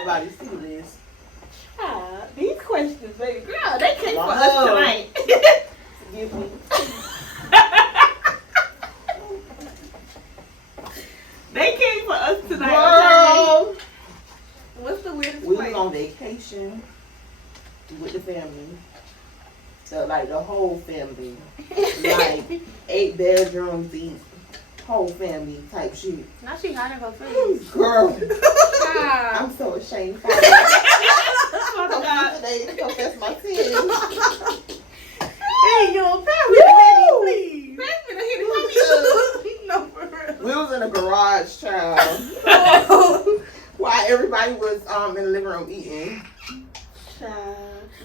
Nobody see this. Ah, these questions, baby girl, they came for Wow. us tonight. Excuse me. They came for us tonight. Girl. Okay? What's the weirdest We place? was on vacation with the family. So like the whole family. Like 8 bedrooms each. Whole family type shit. Now she hiding her face. Girl. Ah. I'm so ashamed for Oh, God. today to confess my sins. Hey, yo, pass me the Henny, please. Pass me the Henny, put me up. No, for real. We was in a garage, child. While everybody was in the living room eating.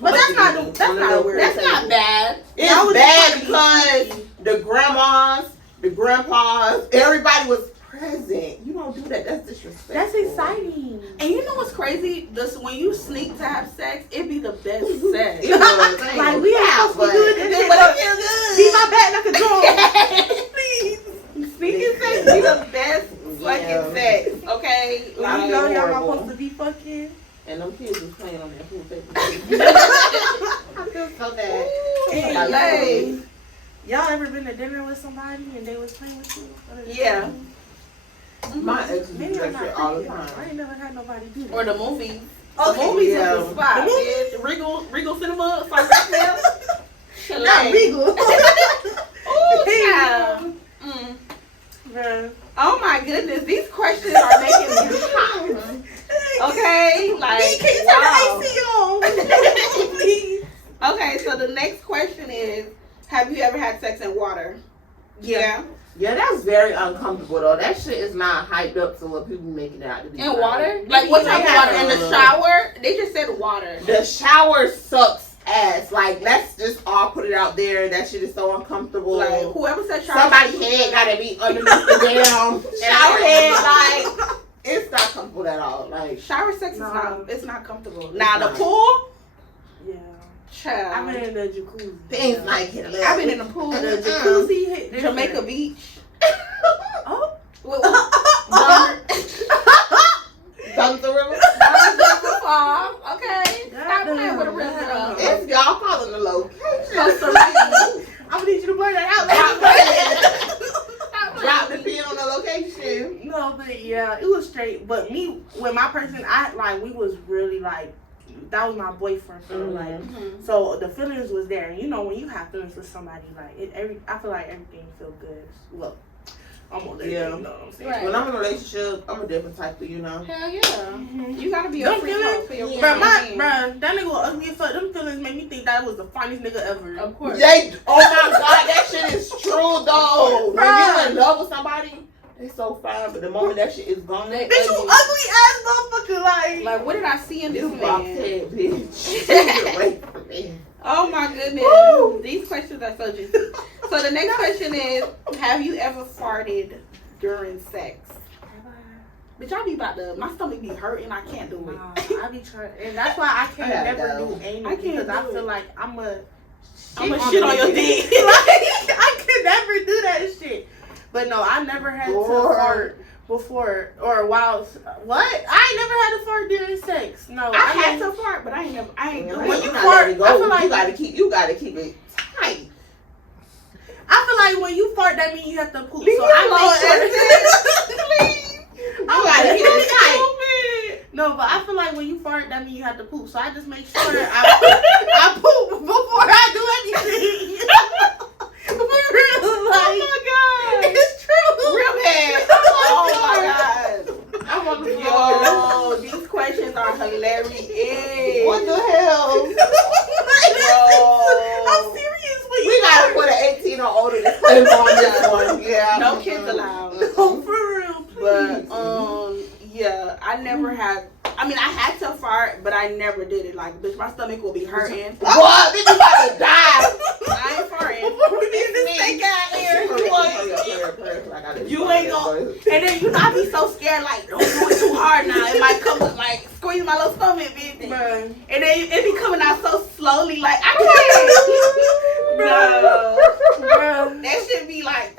But that's not weird. That's not bad. That was It's bad just because the grandmas, the grandpas, everybody was present. You don't do that. That's disrespectful. That's exciting. And you know what's crazy? When you sneak to have sex, it be the best sex. It was, Like, we ain't supposed to be doing this. But it feel good. Be my back like a drum. Please. Sneaking sex be the best fucking sex, okay? You Like, know y'all not horrible. supposed to be fucking. And them kids was playing on that pool paper. I feel so bad. Hey, Like, hey. Y'all ever been to dinner with somebody and they was playing with you? Yeah. My ex was Maybe do I'm that not shit all the freaking out. I time. ain't never had nobody do that. Or the movies. Okay, The movies yeah. is the spot. The movies? bitch. Regal Cinema, Five Not legal. Ooh, child. Mm. Bruh. Oh my goodness, these questions are making me hot. Okay, like Can you wow. turn the AC on? Please. Okay, so the next question is, have you ever had sex in water? Yeah. Yeah, that's very uncomfortable though. That shit is not hyped up to what people making it out to be. In water? Like what type of water? In the shower? They just said water. The shower sucks ass. Like, let's just all put it out there. That shit is so uncomfortable. Like whoever said shower. Somebody's head gotta be underneath the damn shower head. Like, it's not comfortable at all. Like, Shower sex is No. not. It's not comfortable. Now the not. pool. Yeah. Child. I've been in the jacuzzi. things like hit a little. I've been in the pool. The jacuzzi hit different. Jamaica Beach. Oh. Dump the river. Okay. Stop playing with a real girl. If y'all calling the location, I'm gonna need you to blur that out. drop the pin on the location. No, but yeah, it was straight. But me, with my person, we was really like, that was my boyfriend for like. So the feelings was there. And you know, when you have feelings with somebody, like I feel like everything feel good. Well, I'm gonna let you know what I'm saying. Right. When I'm in a relationship, I'm a different type of, you know. Hell yeah. You gotta be a Them free feelings, for your Bruh, friend. that nigga was ugly as fuck. Them feelings made me think that was the finest nigga ever. Of course. Oh my god, that shit is true though. When Bruh. you in love with somebody, It's so fine, but the moment that shit is gone, Bitch, you ugly ass motherfucker. Like, what did I see in this you man? boxhead, bitch. Get away from me. Oh my goodness. Woo. These questions are so juicy. So the next question is, have you ever farted during sex? Bitch, I be about to, my stomach be hurting. I can't do it. Nah, I be trying, and that's why I can't never do anal, because I feel like I'm a shit on your dick. Like, I could never do that shit. But no, I never had to fart before or while. What? I ain't never had to fart during sex. No, I had to fart, but I ain't do When it. you fart, I feel like you gotta keep it tight. I feel like when you fart, that means you have to poop. Leave So me I alone, make sure. Please. You gotta keep it tight. No, but I feel like when you fart, that means you have to poop. So I just make sure I poop before I do anything. For real, like, Oh my god. it's true. Real bad. Oh my god. I want to go. Yo, these questions are hilarious. What the hell? I'm serious with you. We gotta put an 18 or older disclaimer on this one. Yeah. No kids allowed. Oh, for real, please. But yeah, I never had. I mean, I had to fart, but I never did it. Like, bitch, my stomach will be hurting. What? Bitch, you about to die. I ain't farting. Before we get this thing out here, You ain't gonna. And then you know I be so scared. Like, don't do it too hard now. It might come with like squeeze my little stomach, bitch. Bruh. And then it be coming out so slowly. Like I can't. No. Bruh. That shit be like.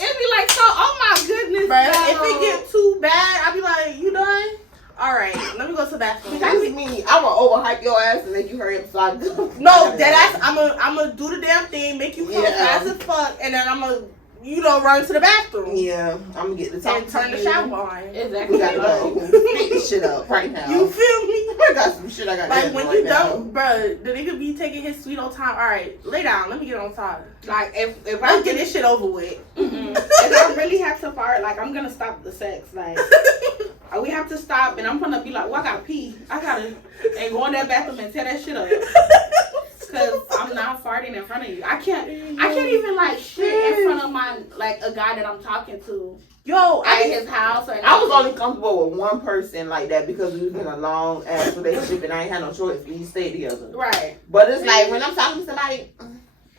It be like so. Oh my goodness. Bruh, no. if it get too bad, I be like, you done? All right, let me go to the bathroom. That's me. I'm gonna overhype your ass and make you hurry up so I go. No, deadass. I'm gonna do the damn thing, make you come Yeah. fast as fuck, and then I'm gonna, run to the bathroom. Yeah, I'm gonna get the top And turn the shower on. Exactly. We gotta go. Speak this shit up right now. You feel me? I got some shit I got to Like do when right you now. don't, bruh, the nigga be taking his sweet old time. All right, lay down. Let me get on top. Like if I Let's get this shit over with. if I really have to fart, like I'm gonna stop the sex. Like we have to stop, and I'm gonna be like, well, I gotta pee. I gotta and go in that bathroom and tear that shit up. Cause I'm not farting in front of you. I can't even like shit in front of a guy that I'm talking to. Yo, At his house or I was only comfortable with one person like that because we was in a long ass relationship and I ain't had no choice. We stayed together. right. But it's like when I'm talking to somebody,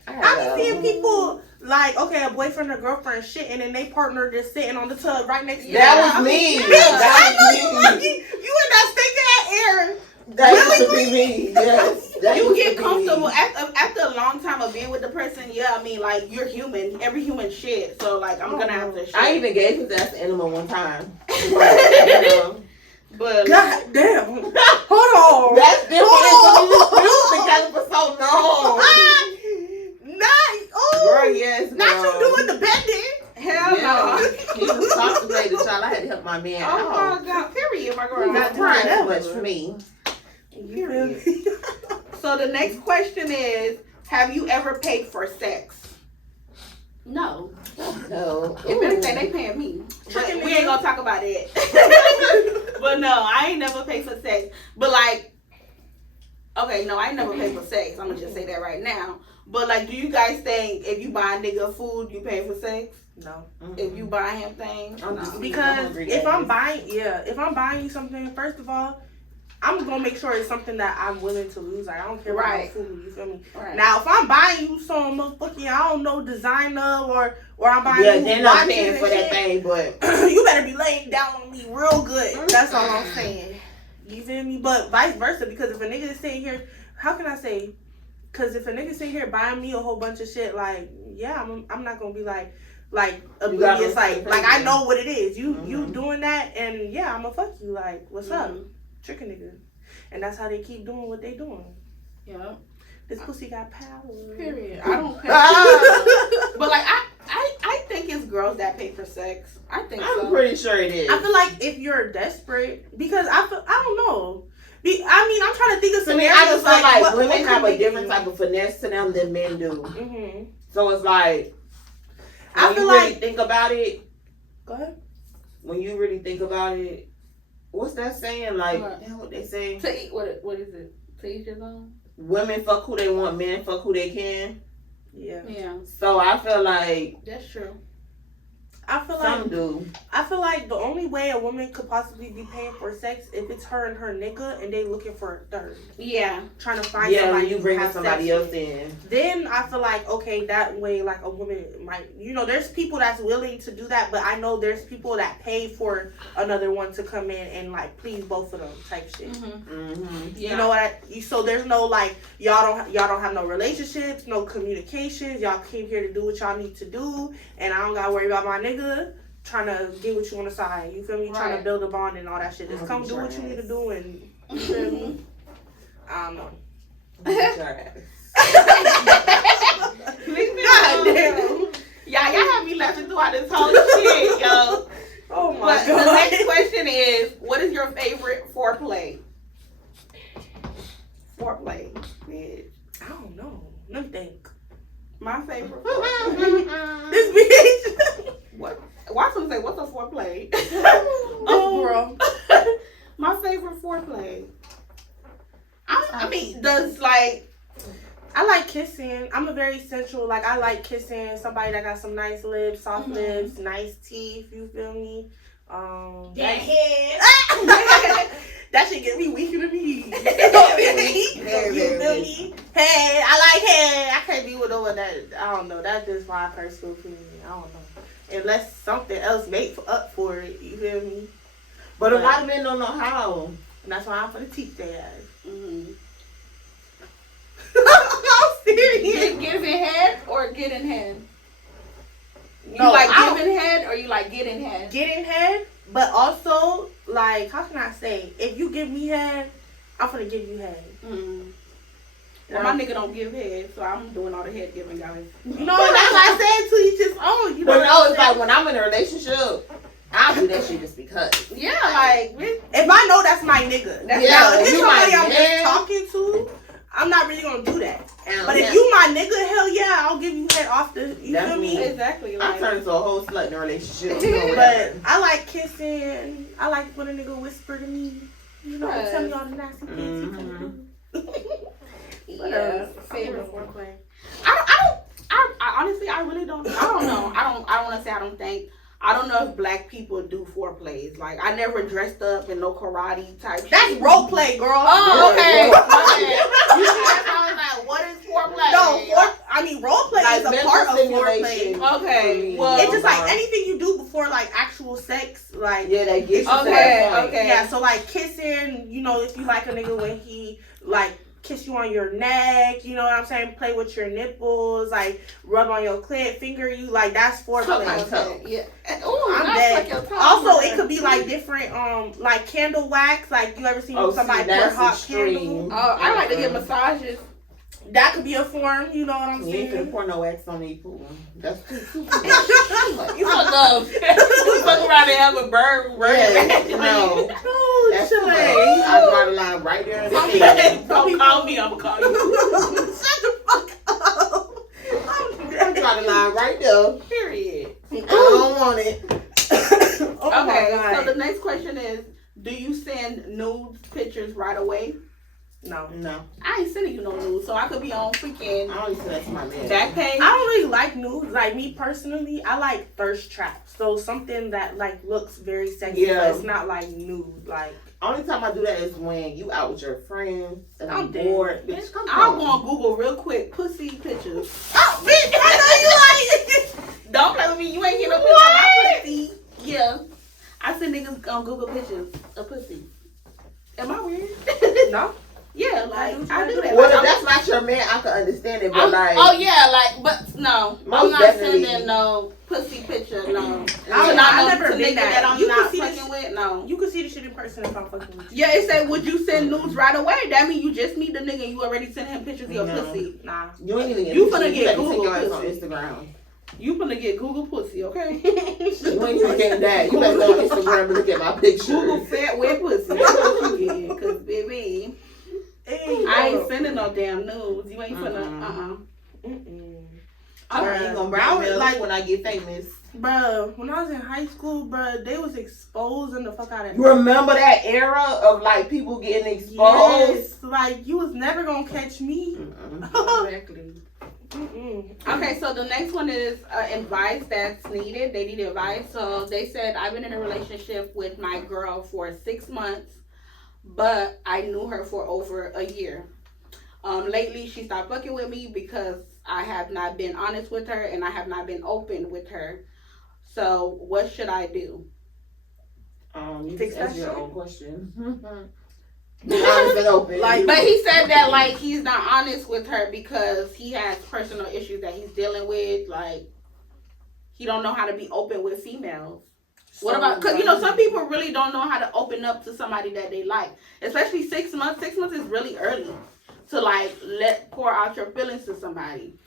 I be seeing people like, okay, a boyfriend or girlfriend shit, and then they partner just sitting on the tub right next to you. That was I me. mean, That I was know you me. fucking, you in that stinking air. That used to be me. Yes. That You used get to be comfortable me. after a long time of being with the person. Yeah, I mean, like you're human. Every human shit. So like I'm gonna have to. Shit. I even gave his ass an enema one time. But God damn. Hold on. That's different. Hold We was together for so long. Girl, yes, Not girl. you doing the bending. hell Yeah. no. He was constipated, child. I had to help my man Oh out. my god. Period, my girl. He not crying that much for me. Period. So the next question is, have you ever paid for sex? No. No. If anything, they paying me. But Chicken we ain't gonna talk about it. But no, I ain't never paid for sex. But like, okay, no, I ain't never paid for sex. I'm gonna just say that right now. But like, do you guys think if you buy a nigga food, you pay for sex? No. If you buy him things? I'm No. just- Because if I'm buying you something, first of all, I'm gonna make sure it's something that I'm willing to lose. Like I don't care about Right. food. You feel me? Right. Now, if I'm buying you some motherfucking, I don't know, designer or I'm buying Yeah, you they're not watches paying and for that shit, thing, but you better be laying down on me real good. That's all I'm saying. You feel me? But vice versa, because if a nigga is sitting here, how can I say? Because if a nigga sitting here buying me a whole bunch of shit, like, yeah, I'm not gonna be like oblivious, like I know what it is. You doing that, and yeah, I'ma fuck you. Like, what's up, trick a nigga? And that's how they keep doing what they doing. Yeah. This pussy got power. Period. I don't pay. But like, I think it's girls that pay for sex. I think I'm so. pretty sure it is. I feel like if you're desperate, because I don't know. I'm trying to think of To me, scenarios. I just feel like what women could have a make different you- type of finesse to them than men do. Mm-hmm. So it's like, I when feel you really like. think about it, Go ahead. when you really think about it, what's that saying? Like, What? damn, what they say? To eat, what is it? To each his own? Women fuck who they want, men fuck who they can. Yeah. Yeah, So I feel like that's true. I feel Some like do. I feel like the only way a woman could possibly be paying for sex if it's her and her nigga and they looking for a third. Yeah. Trying to find Yeah, somebody you to bring have somebody sex else with. in. Then I feel like, okay, that way, like, a woman might, there's people that's willing to do that, but I know there's people that pay for another one to come in and, like, please both of them type shit. Yeah. You know what? So there's no, like, y'all don't have no relationships, no communications. Y'all came here to do what y'all need to do, and I don't gotta worry about my nigga trying to get what you on the side. You feel me? Right. Trying to build a bond and all that shit. Just come do what you need to do, and you feel me? I don't know. God damn. Y'all have me laughing throughout this whole shit, yo. Oh my But god. the next question is, what is your favorite foreplay? Foreplay, bitch. I don't know. Let me think. My favorite. This bitch. What? Why someone say what's a foreplay? Oh, girl. My favorite foreplay. I mean, does like. I like kissing. I'm a very sensual. Like, I like kissing somebody that got some nice lips, soft lips, nice teeth. You feel me? That head. That shit get me weak in the knees. You Very feel me? Hey, I like head. I can't be with no one that, I don't know. That's just my personal opinion. I don't know. Unless something else make up for it. You feel me? But a lot of men don't know how. And that's why I'm for the teach their ass. Mm-hmm. I'm serious. Giving head or getting head? You No, like I don't- giving head or you like getting head? Getting head, but also, like, how can I say? If you give me head, I'm gonna give you head. Mm. Well, my nigga don't give head, so I'm doing all the head giving, guys. You know, that's why I said to each his own. You know, But what no, I'm it's saying? like when I'm in a relationship, I'll do that shit just because. Yeah, like, If I know that's my nigga, That's Yeah, now, if it's you somebody my I'm man. just talking to, I'm not really gonna do that. But Yeah. if you my nigga, hell yeah, I'll give you head off the. You That's feel me? me. exactly. I Like, turned into a whole slut in a relationship. But I like kissing. I like when a nigga whisper to me. You know, Right. tell me all the nasty things he finna do. What yeah, else? favorite foreplay. I honestly, I really don't. I don't know. I don't want to say I don't think. I don't know if black people do foreplays. Like, I never dressed up in no karate type That's shit. role play, girl. Oh, okay. Yeah, You asked, I was like, what is foreplay? No, role play Like is a mental part of stimulation. foreplay. Okay, well, It's just like anything you do before like actual sex, like Yeah, that gets you to Okay, that point. okay. yeah. So like kissing, if you like a nigga when he like kiss you on your neck, you know what I'm saying? Play with your nipples, like rub on your clit, finger you, like that's foreplay. Okay. Yeah. Ooh, I'm that's dead. like your tongue. Also, it could be like different, like candle wax. Like you ever seen somebody pour that's hot extreme. candle? I like to get massages. That could be a form. You know what I'm You ain't saying? finna pour no wax on me, fool. That's too You fuck up. You fuck around and have a burn. Yeah, no. Oh, That's shit. too much. I draw the line right there in the head. Don't call me. I'm gonna call you. Shut the fuck up. I draw the line right there. Period. I don't want it. Oh my Okay. God. So the next question is: do you send nudes pictures right away? No. No. I ain't sending you no nudes, so I could be on freaking I only say that to my man. back page. I don't really like nudes. Like me personally, I like thirst traps. So something that like looks very sexy, Yeah. but it's not like nude. Like Only time I do that is when you out with your friends and I'm I'm dead. bored. Bitch, come I'll on. go on Google real quick. Pussy pictures. oh bitch, I know you like it. Don't play with me. You ain't get no picture of my pussy. Yeah. I send niggas on Google pictures of pussy. Am I weird? No. Yeah, like I do that. Well, Like, if that's not your man, I can understand it, but I'm- like, oh yeah, like, but no, I'm Most not definitely. sending no pussy picture. No, I've never to been nigga that. I'm You can not see fucking this- with. No. You can see the shit in person if I'm fucking with you. Yeah, it said, would you send nudes right away? That mean you just meet the nigga and you already sent him pictures of your No. pussy. Nah. you ain't even get You pictures. finna You get let me Google take your ass on pussy. Instagram. You finna get Google pussy, okay? You ain't even getting that. You better go on Instagram and look at my picture. Google fat wet pussy. That's what you get, cause baby, Hey, I ain't sending no damn nudes. You ain't finna. Mm-mm. I ain't gonna bring Bro, me like- when I get famous. Bruh, when I was in high school, bruh, they was exposing the fuck out of me. You remember that era of like people getting exposed? Yes, like you was never gonna catch me. Mm-mm. Exactly. Okay, so the next one is advice that's needed. They need advice. So they said, I've been in a relationship with my girl for 6 months, but I knew her for over a year. Lately, she stopped fucking with me because I have not been honest with her and I have not been open with her. So what should I do? You Fix just that answer your shit. own question. Be honest and open. But he said that like he's not honest with her because he has personal issues that he's dealing with. Like he don't know how to be open with females. What about, because you know some people really don't know how to open up to somebody that they like, especially 6 months. 6 months is really early to like pour out your feelings to somebody.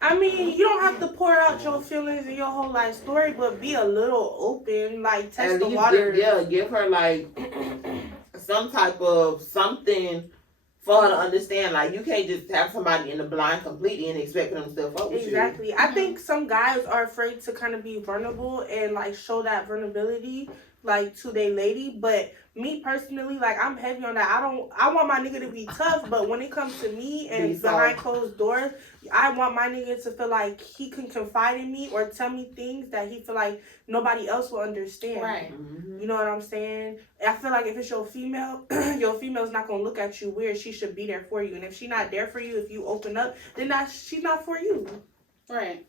I mean, you don't have to pour out your feelings and your whole life story, but be a little open, like test the waters. Give her like some type of something for her to understand. Like you can't just have somebody in the blind completely and expect them to still fuck with you. Exactly. I think some guys are afraid to kind of be vulnerable and like show that vulnerability like to their lady, but me personally, like I'm heavy on that. I want my nigga to be tough, but when it comes to me and behind closed doors, I want my nigga to feel like he can confide in me or tell me things that he feel like nobody else will understand. Right. Mm-hmm. You know what I'm saying? I feel like if it's your female, your female's not gonna look at you weird. She should be there for you, and if she's not there for you, if you open up, then she's not for you. Right.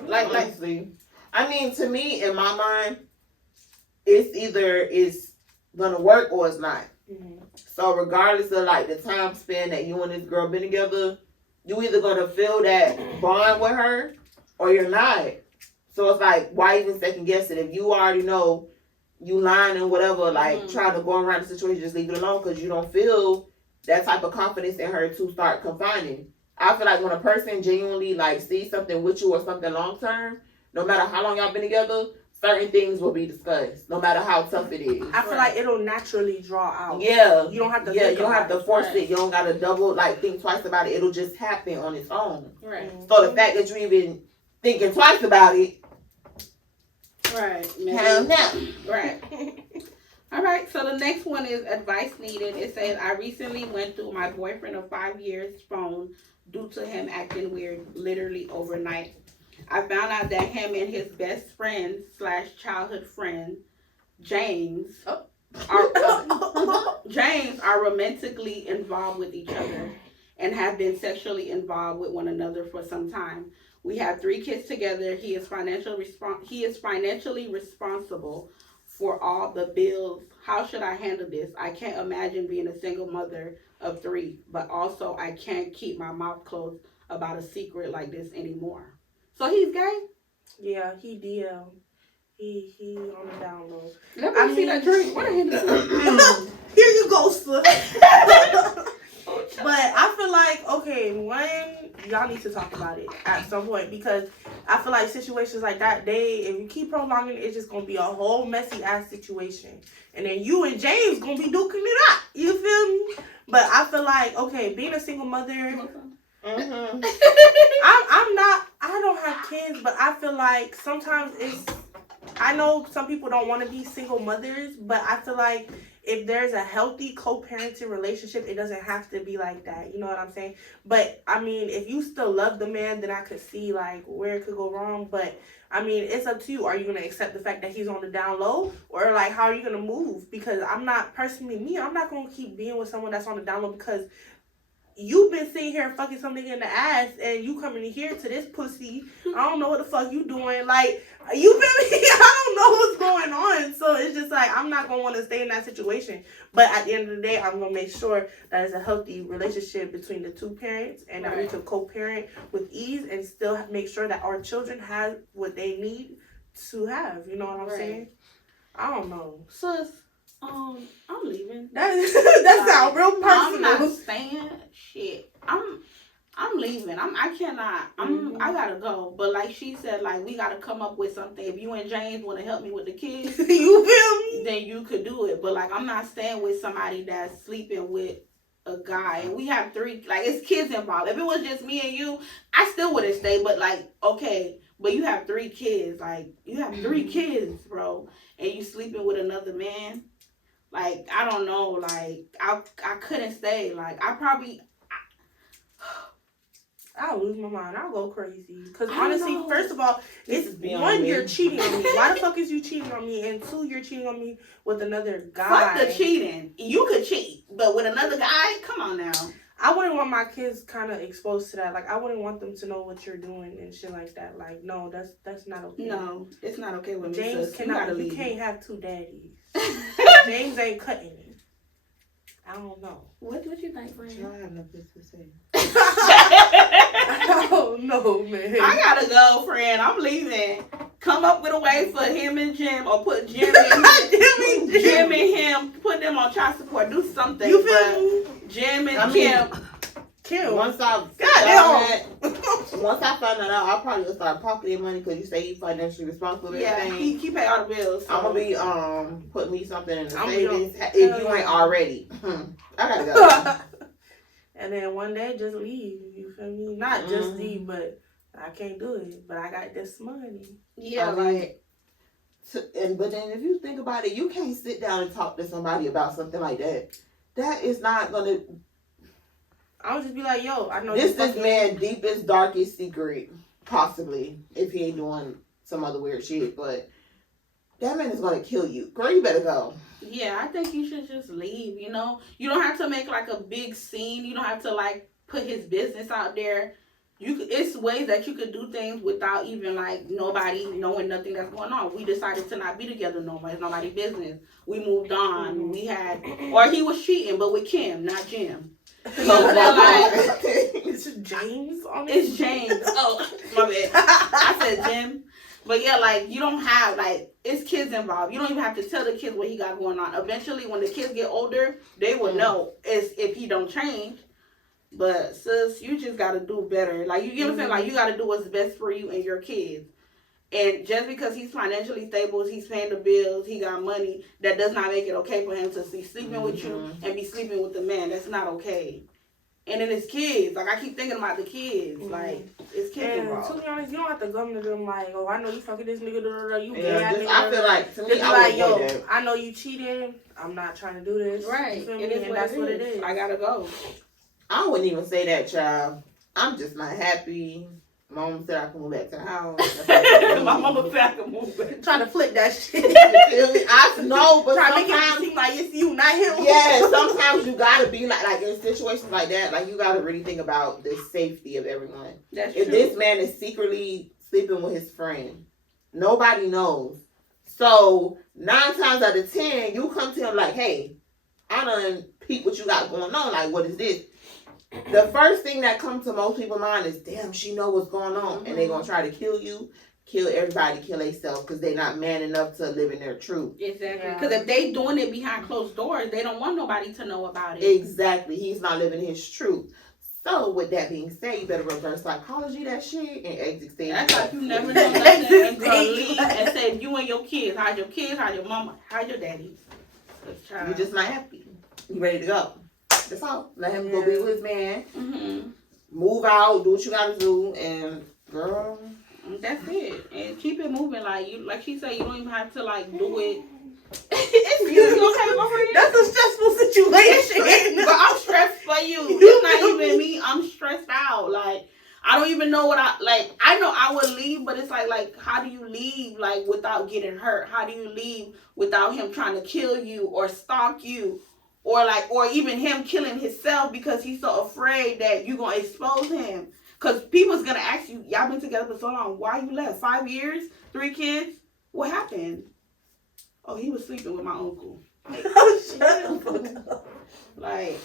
Like honestly, I mean, to me, in my mind, it's either it's gonna work or it's not. Mm-hmm. So regardless of like the time span that you and this girl been together, you either gonna feel that bond with her or you're not. So it's like, why even second guess it? If you already know you lying and whatever, like trying to go around the situation, just leave it alone because you don't feel that type of confidence in her to start confining. I feel like when a person genuinely like sees something with you or something long term, no matter how long y'all been together, certain things will be discussed, no matter how tough it is. I feel like it'll naturally draw out. Yeah. You don't have to. Yeah, you don't have to force it. You don't gotta double think twice about it. It'll just happen on its own. Right. So the fact that you're even thinking twice about it. Right. Hell no. Right. All right. So the next one is advice needed. It says, I recently went through my boyfriend of 5 years' phone due to him acting weird, literally overnight. I found out that him and his best friend / childhood friend, James, are romantically involved with each other and have been sexually involved with one another for some time. We have 3 kids together. He is financially responsible for all the bills. How should I handle this? I can't imagine being a single mother of 3, but also I can't keep my mouth closed about a secret like this anymore. So he's gay? Yeah, he DM. He on the down low. Let me see that drink. What a Here you go, sir. But I feel like, okay, when y'all need to talk about it at some point, because I feel like situations like that, if you keep prolonging it, it's just gonna be a whole messy ass situation, and then you and James gonna be duking it out. You feel me? But I feel like, okay, being a single mother. Mm-hmm. I don't have kids, but I feel like sometimes I know some people don't want to be single mothers, but I feel like if there's a healthy co-parenting relationship, it doesn't have to be like that. You know what I'm saying? But I mean, if you still love the man, then I could see like where it could go wrong. But I mean, it's up to you. Are you going to accept the fact that he's on the down low, or like how are you going to move? Because I'm not going to keep being with someone that's on the down low because you've been sitting here fucking some nigga in the ass and you coming in here to this pussy. I don't know what the fuck you doing. Like, you feel me? I don't know what's going on. So it's just like, I'm not going to want to stay in that situation. But at the end of the day, I'm going to make sure that it's a healthy relationship between the 2 parents and that we can co-parent with ease and still make sure that our children have what they need to have. You know what I'm saying? I don't know. Sis. I'm leaving. That sounds real personal. I'm not staying. Shit. I'm leaving. I cannot. I gotta go. But like she said, like we gotta come up with something. If you and James want to help me with the kids, you feel me? Then you could do it. But like I'm not staying with somebody that's sleeping with a guy. And we have 3. Like it's kids involved. If it was just me and you, I still wouldn't stay. But like okay, but you have 3 kids. Like you have 3 kids, bro, and you sleeping with another man. Like, I don't know, like, I couldn't stay. Like, I'll lose my mind. I'll go crazy. Because honestly, know. first of all, This it's is beyond one, me. you're cheating on me. Why the fuck is you cheating on me? And two, you're cheating on me with another guy. Fuck the cheating. You could cheat, but with another guy, come on now. I wouldn't want my kids kind of exposed to that. Like, I wouldn't want them to know what you're doing and shit like that. Like, no, that's not okay. No, it's not okay with me. James sis. cannot. You can't have two daddies. James ain't cutting it. I don't know. What you think, friend? I have nothing to say. I don't know, man. I gotta go, friend. I'm leaving. Come up with a way for him and Jim, or put Jim and him, put them on child support. Do something. You feel me? Jim and Kim. Once I find that out, I'll probably gonna start pocketing money because you say you financially responsible for everything. He pay all the bills. So. I'm gonna be put me something in the I'm savings gonna- if you ain't already. I gotta go. And then one day, just leave. You feel me? Not just leave, but I can't do it. But I got this money. Yeah, but then if you think about it, you can't sit down and talk to somebody about something like that. That is not gonna. I'll just be like, yo, I know This man's deepest, darkest secret, possibly, if he ain't doing some other weird shit. But that man is gonna kill you. Girl, you better go. Yeah, I think you should just leave. You know, you don't have to make like a big scene. You don't have to like put his business out there. It's ways that you could do things without even like nobody knowing nothing that's going on. We decided to not be together no more. It's nobody's business. We moved on. We had, or he was cheating, but with Kim, not Jim. You know what I'm saying? Like, It's James on it. it's James. Oh, my bad. I said Jim. But yeah, like, you don't have, like, it's kids involved. You don't even have to tell the kids what he got going on. Eventually, when the kids get older, they will know if he don't change. But, sis, you just got to do better. Like, you get what I'm saying? Like, you got to do what's best for you and your kids. And just because he's financially stable, he's paying the bills, he got money, that does not make it okay for him to be sleeping with you and be sleeping with the man. That's not okay. And then it's kids. Like, I keep thinking about the kids. Like, it's kids And involved. to be honest, you don't have to come to them like, oh, I know you fucking this nigga, you gay. I feel like, to me, Just be I like, would yo, avoid that. I know you cheated. I'm not trying to do this. Right. You feel me? It is And that's what it is. I gotta go. I wouldn't even say that, child. I'm just not happy. Mom said I can move back to the house. My mama said I can move back. Trying to flip that shit. You feel me? I know, but Trying to make it sometimes, seem like it's you, not him. yeah, sometimes you gotta be like in situations like that, like you gotta really think about the safety of everyone. That's If true. this man is secretly sleeping with his friend, nobody knows. So 9 times out of 10, you come to him like, hey, I done peep what you got going on. Like, what is this? The first thing that comes to most people's mind is, damn, she know what's going on. And they're going to try to kill you, kill everybody, kill themselves because they're not man enough to live in their truth. Exactly. Because if they doing it behind closed doors, they don't want nobody to know about it. Exactly. He's not living his truth. So, with that being said, you better reverse psychology that shit and exit stage. That's like you never know nothing and girl leave and say you and your kids, hide your mama, hide your daddy. You're just not happy. You ready to go. That's all. Let him go be with his man. Mm-hmm. Move out. Do what you gotta do. And girl, that's it. And keep it moving. Like she said, you don't even have to like do it. It's you okay, my friend? That's a stressful situation. But I'm stressed for you. It's not even me. I'm stressed out. Like I don't even know what I know I would leave, but it's like how do you leave like without getting hurt? How do you leave without him trying to kill you or stalk you? Or even him killing himself because he's so afraid that you're going to expose him. Because people's going to ask you, y'all been together for so long, why you left? 5 years? 3 kids? What happened? Oh, he was sleeping with my uncle. Like,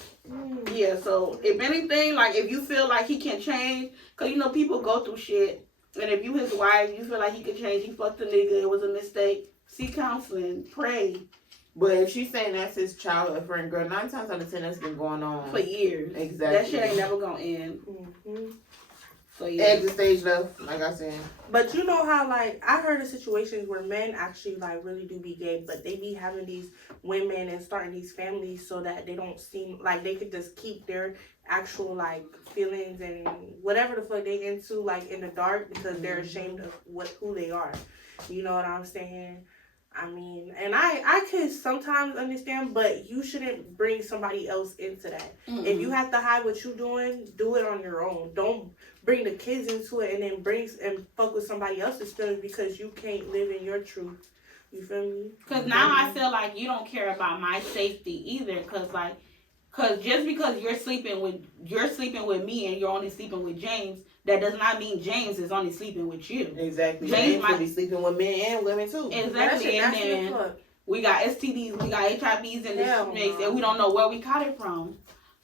yeah, so if anything, like if you feel like he can change, because you know people go through shit, and if you his wife, you feel like he could change, he fucked a nigga, it was a mistake, seek counseling, pray. but if she's saying that's his childhood friend, girl, 9 times out of 10 that's been going on For years. Exactly. That shit ain't never gonna end. Mm-hmm. So yeah. Exit stage left, like I said. But you know how, like, I heard of situations where men actually, like, really do be gay, but they be having these women and starting these families so that they don't seem like they could just keep their actual, like, feelings and whatever the fuck they into, like, in the dark because they're ashamed of who they are. You know what I'm saying? I mean, and I could sometimes understand, but you shouldn't bring somebody else into that. Mm-hmm. If you have to hide what you're doing, do it on your own. Don't bring the kids into it and then fuck with somebody else's feelings because you can't live in your truth. You feel me? Because now I feel like you don't care about my safety either. Because just because you're sleeping with me and you're only sleeping with James, that does not mean James is only sleeping with you. Exactly. James might be sleeping with men and women too. Exactly. And then we got STDs, we got HIVs in this mix, and we don't know where we caught it from.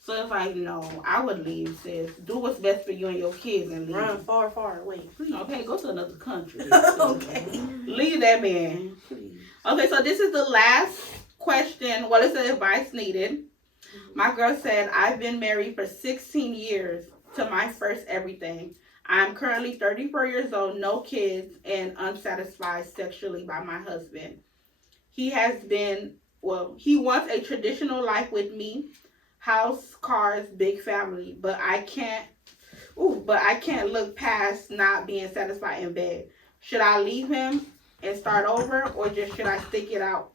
So it's like, no, I would leave, sis. Do what's best for you and your kids and leave. Run far, far away, please. Okay, go to another country. Okay. Leave that man, please. Okay, so this is the last question. Well, it's advice needed. My girl said, I've been married for 16 years to my first everything. I'm currently 34 years old, no kids, and unsatisfied sexually by my husband. He wants a traditional life with me. House, cars, big family, but I can't look past not being satisfied in bed. Should I leave him and start over, or just should I stick it out?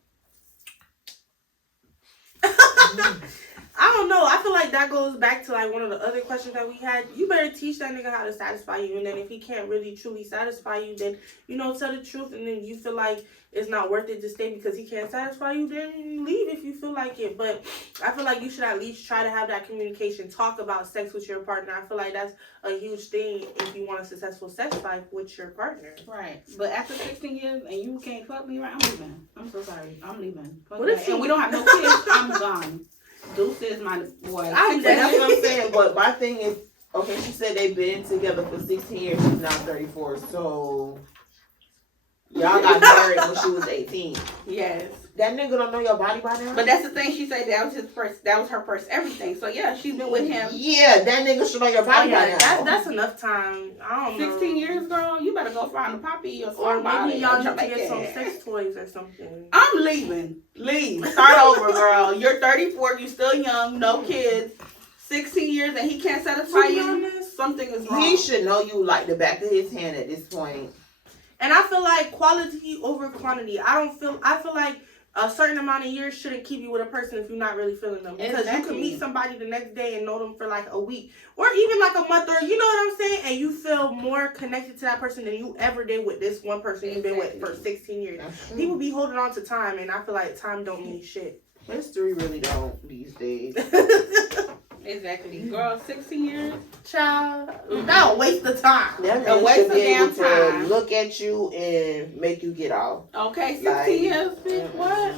I don't know. I feel like that goes back to like one of the other questions that we had. You better teach that nigga how to satisfy you, and then if he can't really truly satisfy you, then tell the truth, and then you feel like it's not worth it to stay because he can't satisfy you, then leave if you feel like it. But I feel like you should at least try to have that communication, talk about sex with your partner. I feel like that's a huge thing if you want a successful sex life with your partner. Right. But after 16 years and you can't fuck me right, I'm leaving. I'm so sorry. I'm leaving. What if and we don't have no kids, I'm gone. Deuces, my boy. That's what I'm saying. But my thing is, okay, she said they've been together for 16 years. She's now 34. So y'all got married when she was 18. Yes. That nigga don't know your body by now? But that's the thing. She said that was her first everything. So yeah, she's been with him. Yeah, that nigga should know your body by now. That's enough time. I don't know. 16 years, girl. You better go find a poppy or maybe y'all need to get some sex toys or something. I'm leaving. Leave. Start over, girl. You're 34. You still young. No kids. 16 years and he can't satisfy you. Something is wrong. He should know you like the back of his hand at this point. And I feel like quality over quantity. I feel like a certain amount of years shouldn't keep you with a person if you're not really feeling them. Because you can meet somebody the next day and know them for like a week. Or even like a month, or you know what I'm saying? And you feel more connected to that person than you ever did with this one person you've been with for 16 years. People be holding on to time, and I feel like time don't mean shit. History really don't these days. Exactly. Girl, 16 years? Child, that a waste of time. That waste of damn time. To look at you and make you get off. Okay, 16 years, bitch, what?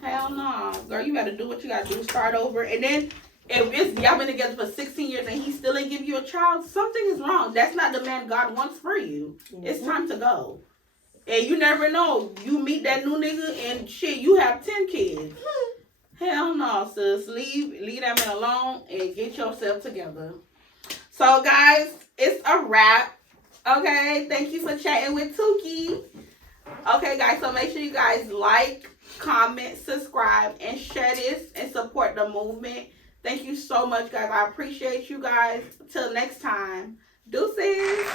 Hell no. Girl, you gotta do what you gotta do. Start over. And then, if y'all been together for 16 years and he still ain't give you a child, something is wrong. That's not the man God wants for you. It's time to go. And you never know. You meet that new nigga and shit, you have 10 kids. Hell no, sis. Leave that man alone and get yourself together. So, guys, it's a wrap. Okay, thank you for chatting with TOOKIE. Okay, guys, so make sure you guys like, comment, subscribe, and share this and support the movement. Thank you so much, guys. I appreciate you guys. Till next time. Deuces.